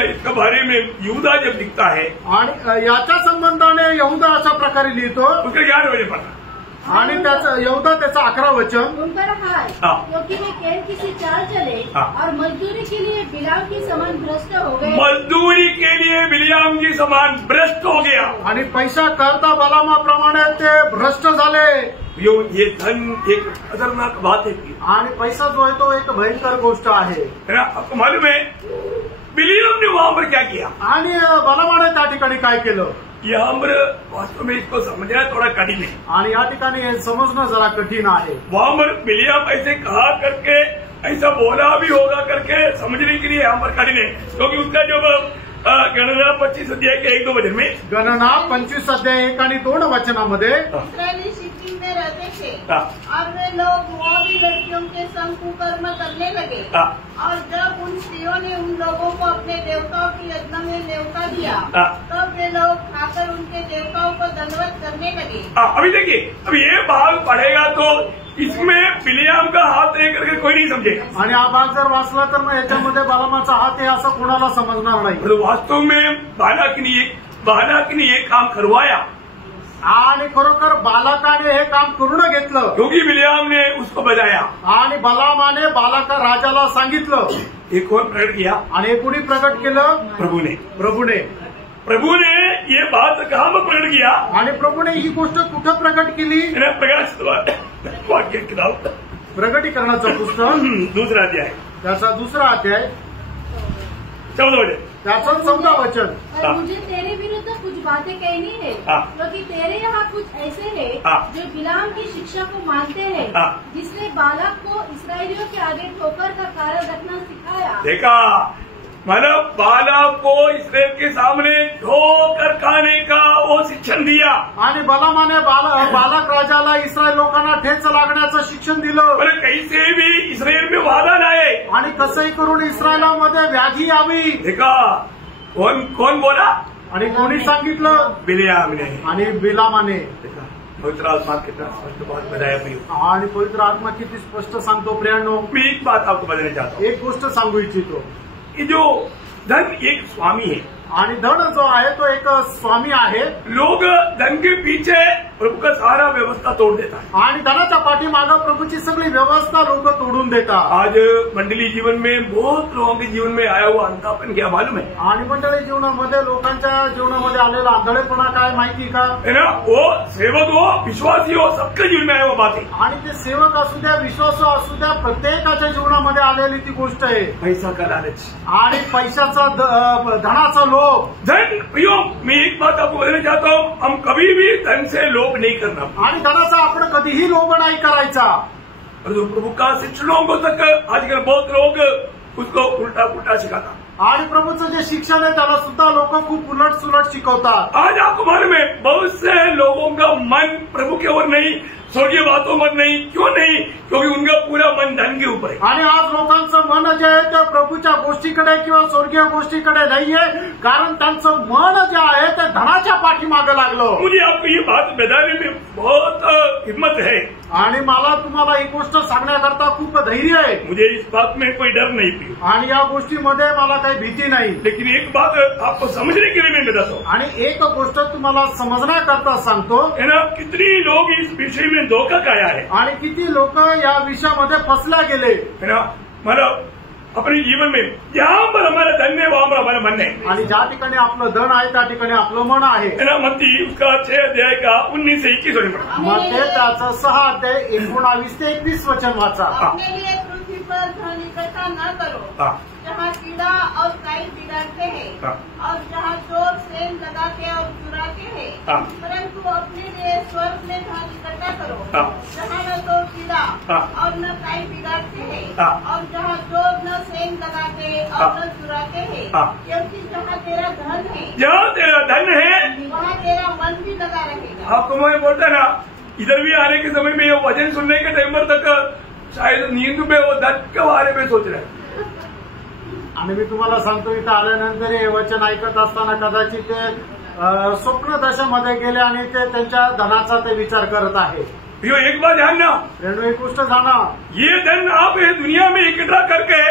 इसके बारे में यहूदा जब लिखता है आणि याच्या संबंधाने यहूदा अशा प्रकारे लिहितो। उसका 11 वचन पढ़ा आणि त्याचं यहूदा त्याचं 11 वचन। उन पर हाय क्योंकि वे कैन की सी चाल चले और मजदूरी के लिए बिलाम की समान भ्रष्ट हो गए। मजदूरी के लिए बिलियम की समान भ्रष्ट हो गया। आणि पैसा करता बलामाप्रमाणे ते भ्रष्ट झाले। ये धन एक खतरनाक बात है। आणि पैसा जो आहे तो एक भयंकर गोष्ट आहे। आपको मालूम है बिलियम ने वहां पर क्या किया? आणि बलामाने त्या ठिकाणी काय केलं? यहाँ पर वास्तव में इसको समझना थोड़ा कठिन है। आणि या ठिकाणी हे समजणं जरा कठीण आहे। वहां पर बिलियम ऐसे कहा करके ऐसा बोला भी होगा करके समझने के लिए यहाँ पर कठिन है, क्योंकि उसका जब गणना 25 अध्याय के 1-2 वचन में गणना 25 अध्याय 1 आणि 2 वचनामध्ये इस्राएली शिकिम में रहते थे और वे लोग मोआबी लड़कियों के संग कुकर्म करने लगे। और जब उन स्त्रियों ने उन लोगों को अपने देवताओं की यज्ञ में न्योता दिया तब वे लोग खाकर उनके देवताओं को दंडवत करने लगे। अभी देखिए, अब ये भाग पढ़ेगा तो इसमें बिलियम का हाथ नहीं करके कोई नहीं समझेगा। आणि हा भाग जर वाचला तर मग याच्यामध्ये बालामाचा हात आहे असं कोणाला समजणार नाही। तो वास्तव में बालाकिनी एक काम करवाया आणि खरोखर बालाकाने हे काम करून घेतलं, क्योंकि बिलियम ने उसको बजाया आणि बलामाने बालाका राजाला सांगितलं। एक और प्रकट किया आणि कोणी प्रकट केलं? प्रभूने ये बात कहाँ पर प्रकट किया? आणि प्रभूने ही गोष्ट कुठं प्रकट केली? प्रकाश वाक्य किताब प्रकटीकरणाचं पुस्तक 2 अध्याय त्याचा 2 अध्याय 14 वचन त्याचं 14 वचन। और मुझे तेरे विरुद्ध कुछ बातें कहनी है, क्योंकि तेरे यहाँ कुछ ऐसे हैं जो बिलाम की शिक्षा को मानते हैं, जिसने बालक को इसराइलियों के आगे ठोकर का कारण रखना सिखाया। देखा, मतलब बालक को इस्राएल के सामने ठोकर खाने का वो शिक्षण दिया। आणि बलामाने बालक राजाला इस्रायल लोकांना ठेच लागण्याचं शिक्षण दिलं। कैसे भी इस्राएल में वादा लाए आणि कसंही करून इस्रायलामध्ये व्याधी यावी। देखा, कोण बोला? आणि कोणी सांगितलं? बिलियामने आणि बिलामाने। पवित्र आत्मा कितना स्पष्ट बात बताया प्रियो। आणि पवित्र आत्मा किती स्पष्ट सांगतो प्रियांनो। मी एक बात आपको बताना चाहता हूँ। एक गोष्ट सांगू इच्छितो। ये जो धन एक स्वामी है आणि धन जो आहे तो एक स्वामी आहे। लोग धन के पीछे प्रभु का सारा व्यवस्था तोड़ देता है आणि धनाच्या पाठीमागे प्रभूची सगळी व्यवस्था लोक तोडून देतात। आज मंडली जीवन में बहुत लोगों के जीवन में आया हुआ अंधापन क्या मालूम है? आणि मंडळी जीवनामध्ये लोकांच्या जीवनामध्ये आलेला आंधळेपणा काय माहिती का? है ना, वो सेवक हो विश्वासी हो सबके जीवन में आया हुआ बात है। आणि ते सेवक असू द्या विश्वासू असू द्या प्रत्येकाच्या जीवनामध्ये आलेली ती गोष्ट आहे। पैसा का लालच आणि पैशाचा धनाचा लोभ। धन प्रियो, मैं एक बात आपको बताना चाहता हूँ, हम कभी भी धन से लोभ नहीं करना। आणि धनाचा आपण कधीही लोभ नाही करायचा। और जो प्रभु का शिक्षणों को तक आजकल बहुत लोग उसको उल्टा पुल्टा सिखाता। आणि प्रभूचं जे शिक्षण आहे त्याला सुद्धा लोक खूप उलट सुलट शिकवतात. आज आपको मालूम है बहुत से लोगों का मन प्रभु की ओर नहीं, स्वर्गीय बातों पर नहीं. क्यों नहीं? क्योंकि उनका पूरा मन धन के ऊपर है. आणि आज लोकांचं मन जे आहे ते प्रभूच्या गोष्टीकडे किंवा स्वर्गीय गोष्टीकडे नाहीये, कारण त्यांचं मन जे आहे ते धनाच्या पाठीमागे लागलं. मुझे आपको ये बात बताने में बहुत हिम्मत है आणि मला तुम्हाला ही गोष्ट सांगण्याकरता खूप धैर्य आहे. मुझे इस बात में कोई डर नहीं थी, आणि या गोष्टीमध्ये मला काही भीती नाही. लेकिन एक बात आपको समझने के लिए मैं बताता हूँ. आणि एक गोष्ट तुम्हाला समजण्याकरता सांगतो, है ना, कितनी लोग इस विषय में धोखा खाया है. आणि किती लोक या विषयामध्ये फसल्या गेले. है ना, मतलब अपने जीवन में जहाँ पर हमारा धन है वहाँ पर हमारा मन है. आणि ज्या ठिकाणी आपलं धन आहे त्या ठिकाणी आपलं मन आहे. है ना, मत्ती उसका 6 अध्याय का 19 से 21 वचन. मग ते त्याचं 6 अध्याय 19 ते 21 वचन वाचा. अपने लिए पृथ्वी पर धन इकट्ठा न करो, जहाँ कीड़ा और काई बिगाड़ते हैं और जहाँ चोर सेन लगाते और चुराते हैं, परंतु अपने लिए स्वर्ग में धन इकट्ठा करो, जहाँ न तो कीड़ा और न काई बिगाड़ते हैं और जहाँ चोर न सेन लगाते और न चुराते हैं, क्योंकि जहाँ तेरा धन है, जहाँ तेरा धन है वहाँ तेरा मन भी लगा रहेगा. आपको मैं बोलता ना, इधर भी आने के समय में ये वचन सुनने के टाइम पर तक शायद नींद में वो धन के बारे में सोच रहे हैं. आणि मी तुम्हाला सांगतो, इथं आल्यानंतर हे वचन ऐकत असताना कदाचित ते स्वप्न दशेमध्ये गेले आणि ते त्यांच्या धनाचा ते विचार करत आहे. यो एक बात ध्यान ना, एक गोष्ट जाणा, ये धन आप इस दुनिया में इकट्ठा करके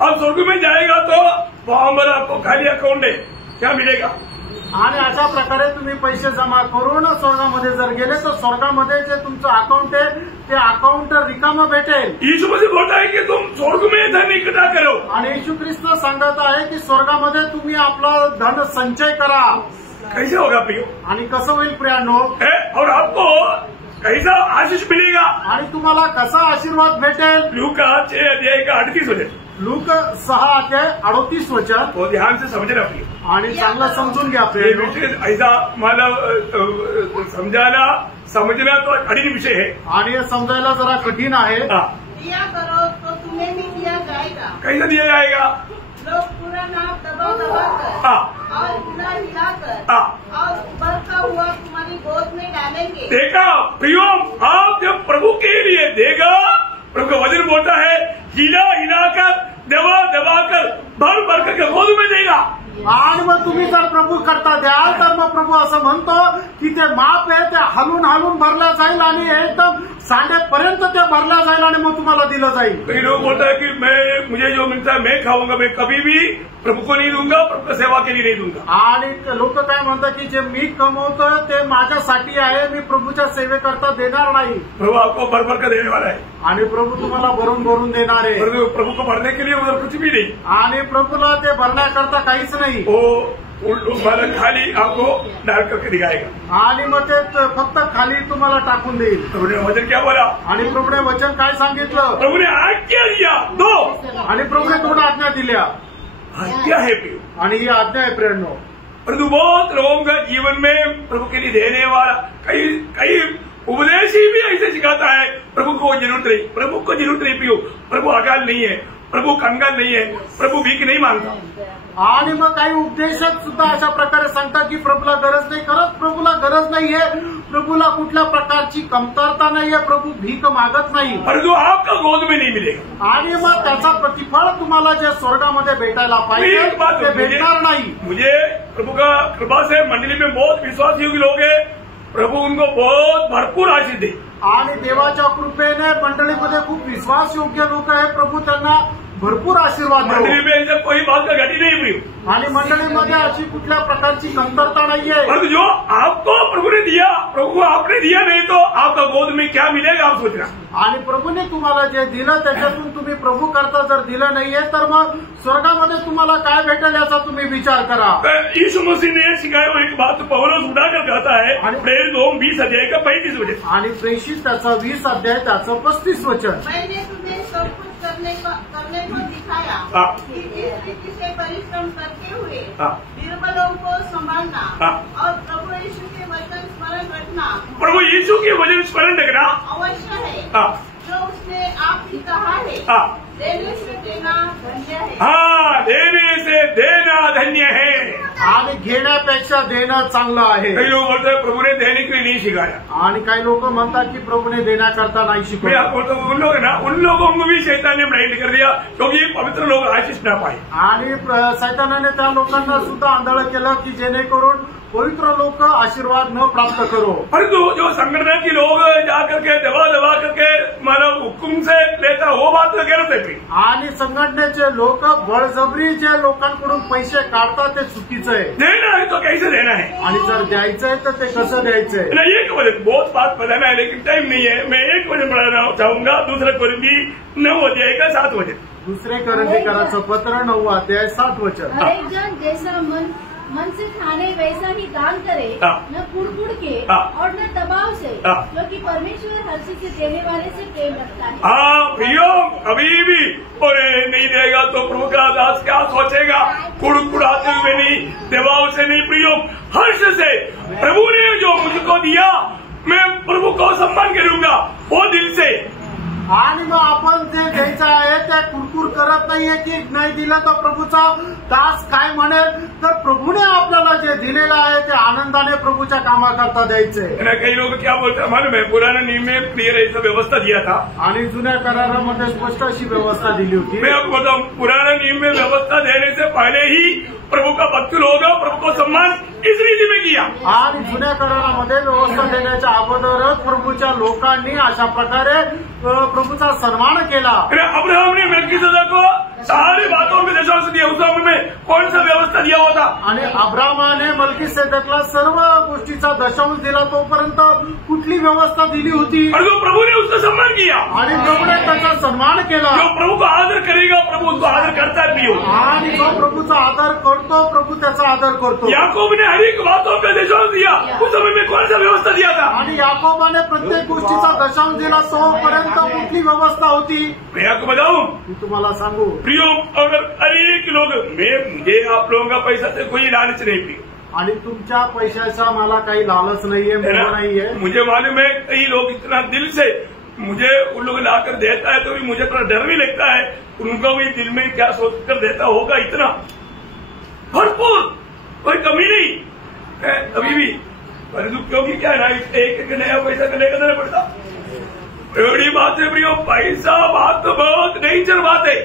आप स्वर्ग में जाएगा तो वहां पर आपको खाली अकाउंट है, क्या मिलेगा? आणि अशा प्रकारे तुम्ही पैसे जमा करून स्वर्गामध्ये जर गेले तर स्वर्गामध्ये जे तुमचं अकाउंट आहे ते अकाउंट रिकामं भेटेल. यीशु मसीह बोलता है कि तुम स्वर्ग में धन इकट्ठा करो. आणि येशू ख्रिस्त सांगत आहे की स्वर्गामध्ये तुम्ही आपला धन संचय करा. कैसे होगा प्रियो? आणि कसं होईल प्रियानो? और आपको कैसा आशीष मिलेगा? आणि तुम्हाला कसा आशीर्वाद भेटेल? लूका 6 अध्याय का 38 वचन. लूक 6 अध्याय 38 वचन. वो ध्यान से समझना प्रियो, आणि चांगलं समजून घ्या ये प्रियानो. विषय ऐसा मतलब समझाना समझना तो कठिन विषय है. आणि हे समजायला जरा कठीण आहे. दिया करो तो तुम्हें भी दिया जाएगा. कैसे दिया जाएगा? लोग पूरा नाप दबा कर और हिला हिला कर और उभरता हुआ तुम्हारी गोद में डालेंगे. देखा प्रियो, आप जब प्रभु के लिए देगा, प्रभु का वचन बोलता है हिला हिलाकर दबा दबाकर भर भर करके गोद में देगा. आणि मग तुम्ही जर प्रभू करता द्याल तर मग प्रभू असं म्हणतो की ते माप आहे ते हलून हलून भरलं जाईल आणि एकदम सांडेपर्यंत ते भरलं जाईल आणि मग तुम्हाला दिलं जाईल. कई लोग बोलता है कि मुझे जो मिलता है मैं खाऊंगा, मैं कभी भी प्रभु को नहीं दूंगा, प्रभु की सेवा के लिए नहीं दूंगा. आणि लोक काय म्हणतात की जे मी कमवतो ते माझ्यासाठी आहे, मी प्रभूच्या सेवेकरता देणार नाही. प्रभु आपको भर भर कर देने वाला है. आणि प्रभू तुम्हाला भरून भरून देणार आहे. प्रभु को भरने के लिए उधर कुछ भी नहीं. आणि प्रभूला ते भरण्याकरता काहीच नाही. वो खाली आपको डाल करके दिखाएगा. आणि मग ते फक्त खाली तुम्हाला टाकून देईल. प्रभु ने वचन क्या बोला? आणि प्रभूने वचन काय सांगितलं? प्रभु ने आज्ञा दिया दो. आणि प्रभूने 2 आज्ञा दिल्या. आज्ञा है प्रियो, आणि ही आज्ञा आहे प्रेरणो. परंतु बहुत लोगों का जीवन में प्रभु के लिए देने वाला कई उपदेशी भी ऐसे सिखाता है प्रभु को जरूरत नहीं, प्रभु को जरूरत नहीं प्रियो, प्रभु अकाल नहीं है, प्रभु कंगाल नहीं है, प्रभु भीख नहीं मांगता. आणि मग काही उपदेशक सुद्धा अशा प्रकारे सांगतात की प्रभूला गरज नाही. खरंच प्रभूला गरज नाहीये, प्रभूला कुठल्या प्रकारची कमतरता नाहीये, प्रभू भीक मागत नाही. परंतु आपका गोद में नहीं मिलेगा. आणि मग त्याचा प्रतिफळ तुम्हाला जे स्वर्गामध्ये भेटायला पाहिजे ते भेटणार नाही. मुझे प्रभु का कृपा से मंडली में बहुत विश्वासयोग्य लोग हैं, प्रभु उनको बहुत भरपूर आशीष दे. आणि देवाच्या कृपेने मंडळीमध्ये खूप विश्वासयोग्य लोक आहे, प्रभू त्यांना भरपूर आशीर्वाद देतो. मंडली में ऐसा कोई बात का घटी नहीं हुई. आणि मंडळीमध्ये अशी कुठल्या प्रकारची कमतरता नाहीये. परंतु जो आपको प्रभु ने दिया, प्रभु को आपने दिया नहीं तो आपका गोद में क्या मिलेगा आप सोचना. आणि प्रभूने तुम्हाला जे दिलं त्याच्यातून तुम्ही प्रभू करता जर दिलं नाहीये तर मग स्वर्गामध्ये तुम्हाला काय भेटेल याचा तुम्ही विचार करा. यीशु मसीह ने सिखाया हुआ एक बात पौलुस उठाकर कहता है प्रेरित 20 अध्याय का 35 वचन. आणि प्रेषित त्याचा 20 अध्याय त्याचं 35 वचन. मैंने तुम्हें सब कुछ करने को दिखाया कि इस रीति से परिश्रम करते हुए निर्बलों को संभालना और प्रभु यीशु के वचन स्मरण रखना. प्रभु यीशु के वचन स्मरण रखना अवश्य है. जो उसने आप ही कहा है, देने से देना धन्य है. लेने से देना धन्य है। आणि घेण्यापेक्षा देणं चांगलं आहे. कई लोग बोलते हैं प्रभु ने देने के लिए नहीं सिखाया. आणि काही लोक म्हणतात की प्रभूने देण्याकरता नाही मैं शिकवलं. आपको बोलता हूँ, उन लोग है ना, उन लोगों को भी शैतान ने ब्लाइंड कर दिया क्योंकि पवित्र लोग आशीष ना पाए. आणि सैतानाने त्या लोकांना सुद्धा आंधळ केलं की जेणेकरून पवित्र लोक आशीर्वाद न प्राप्त करो. परंतु जो संगठन के लोग जाकर के दबा करके मतलब हुकुम से लेता, वो बात तो गलत है. आणि संघटनेचे लोक बळजबरी जे लोकांकडून पैसे काढतात ते चुकीचं आहे. देना है तो कैसे देना है, आणि जर द्यायचंय तर ते कसं द्यायचंय. नहीं एक वजन बहुत बात बताना है लेकिन टाइम नहीं है. मैं एक वजन बढ़ाना चाहूंगा. दूसरा कोरिंथी 9 अध्याय का 7 वचन. दुसरे करंथीकराचं पत्र 9 अध्याय 7 वचन. हर एक जन जैसा मन से ठाने वैसा ही दान करे, न कुड़ के और न दबाव से, क्योंकि परमेश्वर हर चीज से देने वाले से प्रेम रखता है. हाँ प्रियो, कभी भी और नहीं देगा तो प्रभु का दास क्या सोचेगा. कुड़ाते हुए नहीं, दबाव से नहीं प्रियो, हर्ष से. प्रभु ने जो मुझको दिया मैं प्रभु को सम्मान करूंगा वो दिल से. आणि मग आपण जे द्यायचं आहे त्या कुरकुर करत नाहीये की नाही दिलं तर प्रभूचा दास काय म्हणेल. तर प्रभूने आपल्याला जे दिलेलं आहे ते आनंदाने प्रभूच्या कामाकरता द्यायचंय. कई लोग क्या बोलते हैं मालूम है, पुराना नियम में क्लियर ऐसा व्यवस्था दिया था. आणि जुन्या करारामध्ये स्पष्ट अशी व्यवस्था दिली होती. मैं आपको बताऊं, पुराना नियम में व्यवस्था देने से पहले ही प्रभु का भक्त लोग प्रभु को सम्मान इस रीति में किया. आणि जुन्या करारामध्ये व्यवस्था देण्याच्या अगोदरच प्रभूच्या लोकांनी अशा प्रकारे प्रभूचा सन्मान केला. अब्राहम ने मेल्कीसेदक को सारी बातों में दशांश दिया. उस समय में कौन सा व्यवस्था दिया होता. आणि अब्राहमाने मल्कीसेदकला सर्व गोष्टीचा दशांश दिला. तोपर्यंत कुठली व्यवस्था दिली होती. और जो प्रभु ने उसका सम्मान किया आणि प्रभूने त्याचा सन्मान केला. जो प्रभु का आदर करेगा प्रभु उसको आदर करता है. प्रियो, आणि जो प्रभूचा आदर करतो प्रभू त्याचा आदर करतो. याकूब ने हर एक बातों में दशांश दिया. उस समय में कौन सा व्यवस्था दिया था. आणि याकोबाने प्रत्येक गोष्टीचा दशांश दिला. तोपर्यंत कुठली व्यवस्था होती. मैं आपको बताऊं, मी तुम्हाला सांगू प्रियो, अगर अनेक लोग मुझे आप लोगों का पैसा से कोई लालच नहीं. प्रियो, आणि तुमच्या पैशाचा मला काही लालच नाहीये, मोह नाहीये. मुझे मालूम है कई लोग इतना दिल से मुझे उन लोग लाकर देता है तो भी मुझे थोड़ा डर भी लगता है. उनका भी दिल में क्या सोचकर देता होगा. इतना भरपूर, कोई कमी नहीं है अभी भी. परंतु क्योंकि क्या है, एक नया पैसा करने का देना पड़ता. बड़ी बात है प्रियो, पैसा बात तो बहुत डेंजर बात है.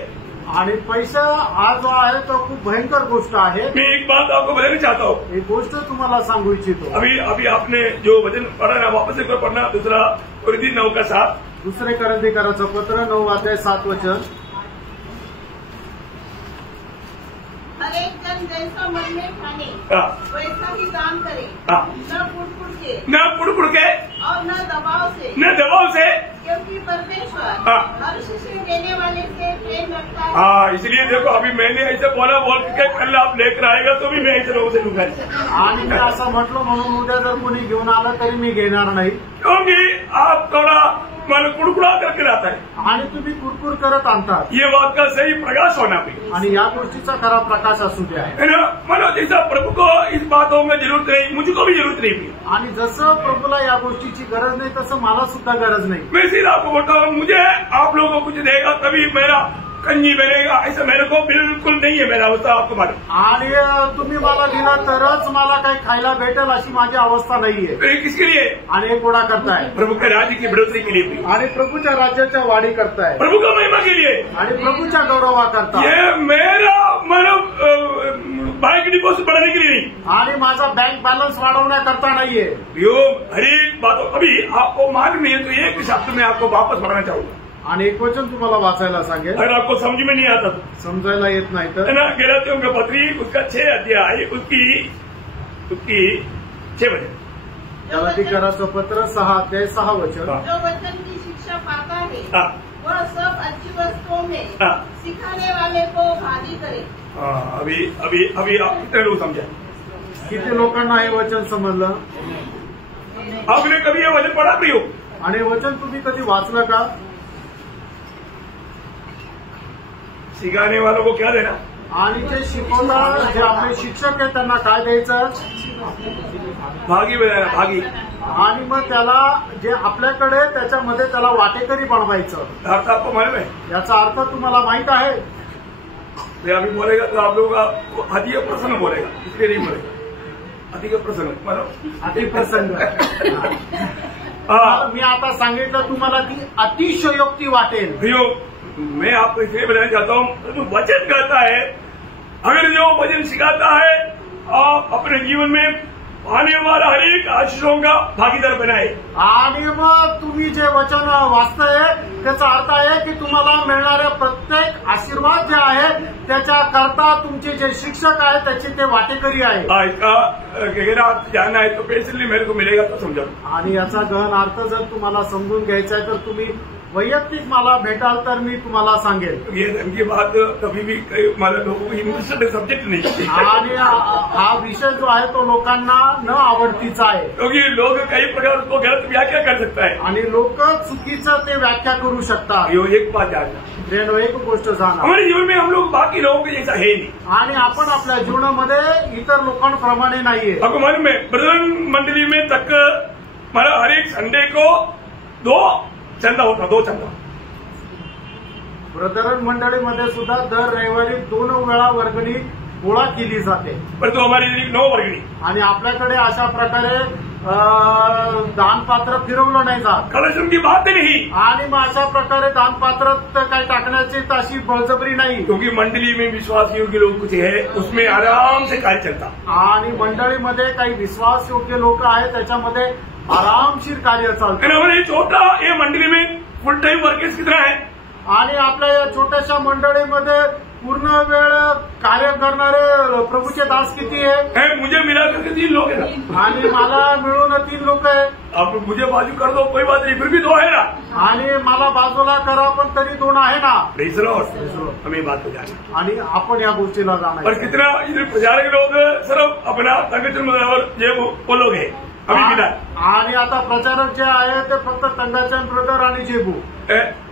आणि पैसा हा जो आहे तो खूप भयंकर गोष्ट आहे. मैं एक बात आपको बताना चाहता हूँ. एक गोष्ट तुम्हाला सांगू इच्छितो. अभी आपने जो वचन पढ़ा ना, वापस एक बार पढ़ना. दूसरा कोरिन्थी 9 का 7. दुसरे करंथीकराचं पत्र 9 अध्याय 7 वचन. हर एक जन जैसा मन में ठाने वैसा ही दान करे, न कुड़ के और न दबाव से, क्योंकि परमेश्वर हर्ष से देने वाले से प्रेम रखता है. हाँ, इसलिए देखो अभी मैंने ऐसे बोल के कल आप लेकर आएगा तो भी मैं ऐसे लोगों से लूंगा. आणि मी असं म्हटलं म्हणून उद्या जर कोणी घेऊन आलं तरी मी घेणार नाही. क्योंकि आप थोड़ा मन कुड़कुड़ा करके लाता है. आणि तुम्ही कुरकुर करत आणतात. ये बात का सही प्रकाश होना चाहिए. आणि या गोष्टीचा खरा प्रकाश असू द्या. मानो जैसा प्रभु को इस बातों में जरूरत नहीं, मुझको भी जरूरत नहीं. आणि जसं प्रभूला या गोष्टीची गरज नाही तसं मला सुद्धा गरज नाही. मैं सीधा आपको बोलता हूँ, मुझे आप लोगों को कुछ देगा तभी मेरा कंजी बनेगा, ऐसा मेरे को बिल्कुल नहीं है. मेरा अवस्था आपको मालूम. आणि तुम्ही मला दिलं तरच मला काही खायला भेटेल अशी माझी अवस्था नाहीये. किसके लिए. आणि हे कोणा करताय. प्रभु के राज्य की बढ़ोतरी के लिए. आणि प्रभूच्या राज्याच्या वाढी करताय. प्रभु का महिमा के लिए. आणि प्रभूच्या गौरवा करता. ये मेरा बैंक डिपॉजिट बढ़ाने के लिए नहीं. आणि माझा बँक बॅलन्स वाढवण्याकरता नाहीये. हर एक बातों अभी आपको मालूम नहीं है तो एक शब्द में आपको वापस बढ़ाना चाहूंगा. आणि एक वचन तुम्हाला वाचायला सांगेल. अगर आपको समझ में नहीं आता, समजायला येत नाही तर ना गलातियों का पत्री उसका 6 अध्याय उसकी 6 वचन. गलातीकराचं पत्र 6 अध्याय 6 वचन. जो वचन की शिक्षा पाता है वह सब अच्छी वस्तुओं में सिखाने वाले को भागी करे. अभी आप कितने लोग समझे. किती लोकांना हे वचन समजलं. आपने कभी ये वचन पढ़ा भी हो. आणि वचन तुम्ही कधी वाचलं का. सिखाने वालों को क्या देना. आणि जे शिकवतात जे आपले शिक्षक आहेत त्यांना काय द्यायचं. भागी बनाना. भागी. आणि मग त्याला जे आपल्याकडे त्याच्यामध्ये त्याला वाटेकरी बनवायचं. अर्थ आपको मालूम है. याचा अर्थ तुम्हाला माहित आहे. तो अभी बोलेगा तो आप लोग अति प्रसंग बोलेगा, इसलिए नहीं बोलेगा अति प्रसंग मतलब अति प्रसंग। मी आता सांगितलं तुम्हाला की अतिशयोक्ती वाटेल। भैया मैं आपको इसलिए बताना चाहता हूँ, जो वचन कहता है, अगर जो वचन सिखाता है आप अपने जीवन में आने वाला हर एक आशीषों का भागीदार बनाए। आणि मग तुम्ही जे वचन वाचताय त्याचा अर्थ आहे की तुम्हाला मिळणाऱ्या प्रत्येक आशीर्वाद जे आहे त्याच्या करता तुमचे जे शिक्षक आहेत त्याचे ते वाटेकरी आहे। इसका गहरा अर्थ जानना है तो पेशली मेरे को मिलेगा तो समझा। आणि याचा गहन अर्थ जर तुम्हाला समजून घ्यायचा आहे तर तुम्ही वैयक्तिक मला भेटाल तर मी तुम्हाला सांगेल। ये इनकी बात कभी भी हमारे लोगों को इंग्लिश सब्जेक्ट नहीं, आणि हा विषय जो आहे तो लोकांना न आवडतीचा आहे, क्योंकि लोग कई प्रकार उसको गलत व्याख्या कर सकता है आणि लोक चुकीचं ते व्याख्या करू शकतात। यो एक बात जानना, एक गोष्ट जाणा, हमारे जीवन में हम लोग बाकी लोगों के जैसा है नहीं, आणि आपण आपल्या जीवनामध्ये इतर लोकांप्रमाणे नाहीये। आपको मालूम है ब्रदर मंडली में तक हमारा हर एक संडे को 2 चंदा होता, 2 चंदा। ब्रदरन मंडळीमध्ये सुद्धा दर रविवारी 2 वेळा वर्गणी गोळा केली जाते, परंतु हमारी 9 वर्गणी, आणि आपल्याकडे अशा प्रकारे दानपात्र फिरवलं नाही जात। कलेक्शन की बात नहीं, आणि मग अशा प्रकारे दानपात्र काही टाकण्याची अशी बळजबरी नाही, क्योंकि मंडली में विश्वास योग्य लोग कुछ है, उसमें आराम से कार्य चलता। आणि मंडळीमध्ये काही विश्वास योग्य लोक आहेत त्याच्यामध्ये आरामशीर कार्य चालतं। हमारे छोटा ये मंडली में फुल टाइम वर्कर्स कितना है, आणि आपल्या या छोट्याशा मंडळीमध्ये पूर्ण वेळ कार्य करणारे प्रभूचे दास किती आहे? मुझे मिला करके 3 लोग है ना, आणि मला मिळून 3 लोक आहे। आप मुझे बाजू कर दो कोई बात नहीं, फिर भी 2 है ना, आणि मला बाजूला करा पण तरी 2 आहे ना। हमें बात को जाना, आणि आपण या गोष्टीला और जाणार। कितना इधर प्रचारक लोग सिर्फ अपना संगठन मुद्दावर जे वो लोग है अभी मिला, आणि आता प्रचारक जे आहे ते फक्त तंगाचंद ब्रदर आणि जेबू,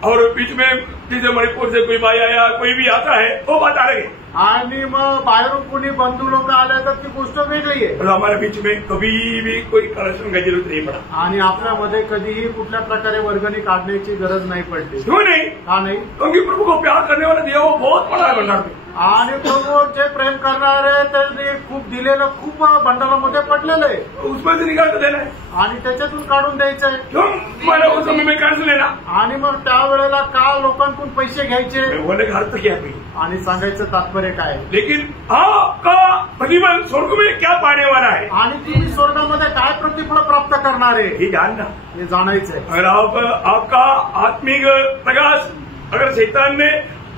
और बीच में जैसे मणिपुर से कोई भाई आया कोई भी आता है वो बात अलग है, आणि मग बाहेरून कोणी बंधू लोक आले तर ती गोष्ट वेगळी आहे। और हमारे बीच में कभी भी कोई कलेक्शन का जरूरत नहीं पड़ा, आणि आपल्यामध्ये कधीही कुठल्या प्रकारे वर्गणी काढण्याची गरज नाही पडली। क्यों नहीं? हा नाही, क्योंकि प्रभु को प्यार करने वाला दिया वो बहुत बड़ा है भंडार में, आणि प्रभू जे प्रेम करणारे त्यांनी खूप दिलेलं खूप भंडारामध्ये पडलेलं आहे, उसमें से निकाल कर देना है, आणि त्याच्यातून काढून द्यायचंय। क्यों मैंने उस समय में कैंसिल लेना, आणि मग त्यावेळेला का लोकांकडून पैसे घ्यायचे, बोले का अर्थ क्या भाई, आणि सांगायचं तात्पर्य काय? लेकिन आपका प्रतिफल स्वर्ग में क्या पाने वाला है, आणि तुम्ही स्वर्गामध्ये काय प्रतिफळ प्राप्त करणार आहे ये जानना। हे जाणायचंय। अगर आपका आत्मिक प्रकाश अगर शैतान ने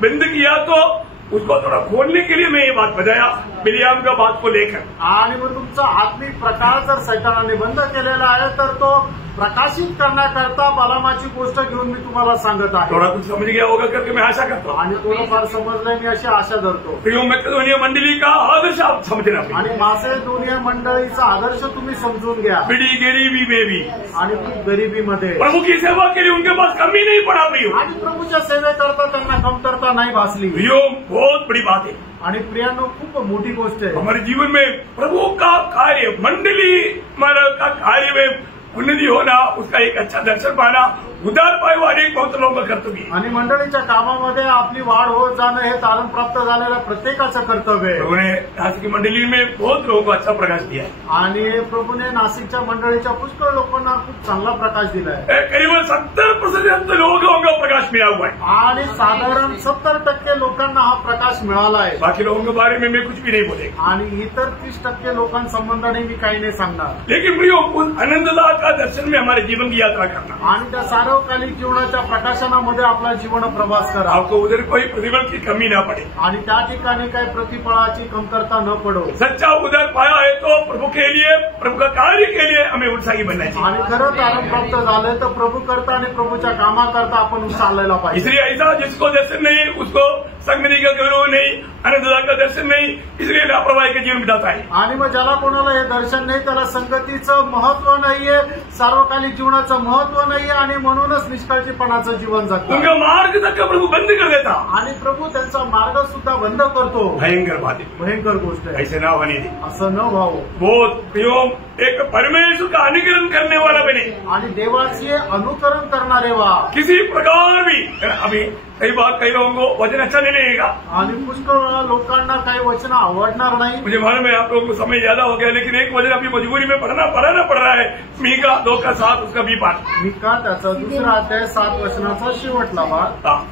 बंद किया तो उसको थोड़ा खोलने के लिए मैं ये बात बताया बिलियाम का बात को लेकर, आणि मग तुमचा आत्मिक प्रकाश जर सैतानाने बंद केलेला आहे तर तो प्रकाशित करण्याकरता बलामाची गोष्ट घेऊन मी तुम्हाला सांगत आहे। थोड़ा कुछ समझ गया होगा करके मैं आशा करता हूँ, आणि थोडंफार समजलंय मी अशी आशा धरतो। प्रियो मकेदोनिया मंडली का आदर्श आप समझना, आणि मासेदोनिया मंडळीचा आदर्श तुम्ही समजून घ्या, बड़ी गरीबी में भी आणि खूप गरिबीमध्ये प्रभु की सेवा के लिए उनके पास कमी नहीं पड़ा प्रियो, आणि प्रभूच्या सेवेकरता त्यांना कमतरता नाही भासली। प्रियो बहुत बड़ी बात है, आणि प्रियांनो खूप मोठी गोष्ट आहे। हमारे जीवन में प्रभु का कार्य मंडली का कार्य में उन्नति होना, उसका एक अच्छा दर्शन पाना, उदार पाय अनेक बहुत लोगों का कर्तव्य है। आणि मंडळीच्या कामामध्ये आपली वाढ होत जाणं हे तारण प्राप्त झालेल्या प्रत्येकाचं कर्तव्य आहे। प्रभुने नासिक की मंडली में बहुत लोगों को अच्छा प्रकाश दिया है, आणि प्रभूने नाशिकच्या मंडळीच्या पुष्कळ लोकांना खूप चांगला प्रकाश दिलाय। करीबन 70% लोगों को प्रकाश मिला हुआ है, आणि साधारण 70% लोकांना हा प्रकाश मिळाला आहे। बाकी लोगों के बारे में मैं कुछ भी नहीं बोलेगा, आणि इतर 30% लोकांसंबंधाने मी काही नाही सांगणार। लेकिन प्रियो उस आनंददायक का दर्शन में हमारे जीवन की यात्रा करना, आणि त्या सार्वकालिक जीवनाच्या प्रकाशनामध्ये आपला जीवन प्रवास करा, आपको उधर कोई प्रतिफल की कमी ना पड़े, आणि त्या ठिकाणी काही प्रतिफळाची कमतरता न पडो। सच्चा उधर पाया है तो प्रभु के लिए, प्रभु का कार्य के लिए हमें उत्साही बनना चाहिए, आणि खरं तारण प्राप्त झालं तर प्रभू करता आणि प्रभूच्या कामाकरता आपण चाललेला पाहिजे। इसलिए ऐसा जिसको दर्शन नहीं उसको संगति का गौरव नहीं, आनंददायक का दर्शन नहीं, इसलिए लापरवाही के जीवन बिताता है। आणि मग ज्याला कोणाला हे दर्शन नाही त्याला संगतीचं महत्व नाहीये, सार्वकालिक जीवनाचं महत्व नाहीये, आणि म्हणूनच निष्काळजीपणाचं जीवन जगतो। उनका मार्ग तक प्रभु बंद कर देता, आणि प्रभू त्यांचा मार्ग सुद्धा बंद करतो। भयंकर बात है, भयंकर गोष्ट आहे, ऐसे ना होने दे। असं न व्हावं। बहुत प्रियो एक परमेश्वर का अनुकरण करने वाला बने, आणि देवाचे अनुकरण करणारे व्हा। किसी प्रकार भी अभी कई बार कई लोगों को वचन अच्छा नहीं लगेगा, आणि पुष्कळ लोकांना काही वचन आवडणार नाही. मुझे मालूम है आप लोगों को समय ज्यादा हो गया, लेकिन एक वचन अभी मजबूरी में पढ़ना पड़ रहा है. मीका 2:7 उसका बी पाठ. मीका त्याचा 2 अध्याय 7 वचनाचा शेवटला भाग.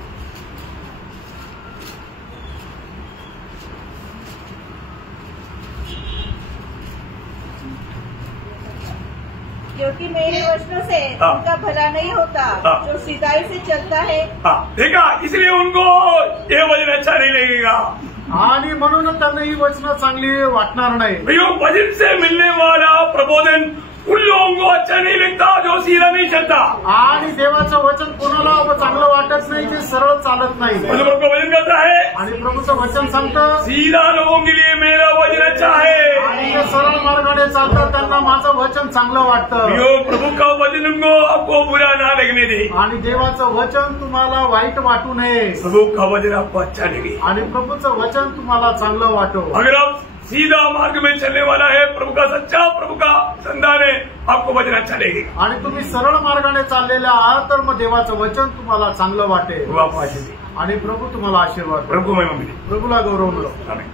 क्योंकि मेरे वचनों से उनका भला नहीं होता जो सीधाई से चलता है. देखा, इसलिए उनको ये वचन अच्छा नहीं लगेगा आणि म्हणून त्यांना ही वचनं चांगली वाटणार नाही. भैया, वचन से मिलने वाला प्रबोधन उन लोगों को अच्छा नहीं लगता जो सीधा नहीं चलता. आणि देवाचं वचन कोणाला चांगलं वाटत नाही जे सरळ चालत नाही. प्रभु का वचन कहता है, आणि प्रभूचं वचन सांगतं सीधा लोगों के लिए मेरा वचन अच्छा है. आणि जे सरळ मार्गाने चालतात त्यांना माझं वचन चांगलं वाटतं. प्रभु का वचन को आपको बुरा ना लगने दे. आणि देवाचं वचन तुम्हाला वाईट वाटू नये. प्रभु का वचन आपको अच्छा लगे. आणि प्रभूचं वचन तुम्हाला चांगलं वाटो. अगर आप सीधा मार्ग में चलने वाला है, प्रभु का सच्चा प्रभु का संतान है, आपको वचन अच्छा लगेगा. आणि तुम्ही सरळ मार्गाने चाललेले आहात तर मग देवाचं वचन तुम्हाला चांगलं वाटेल. प्रभु आपको आशीष दे. आणि प्रभु तुम्हाला आशीर्वाद. प्रभु महिमा मिले. प्रभूला गौरव मिळो. आमेन.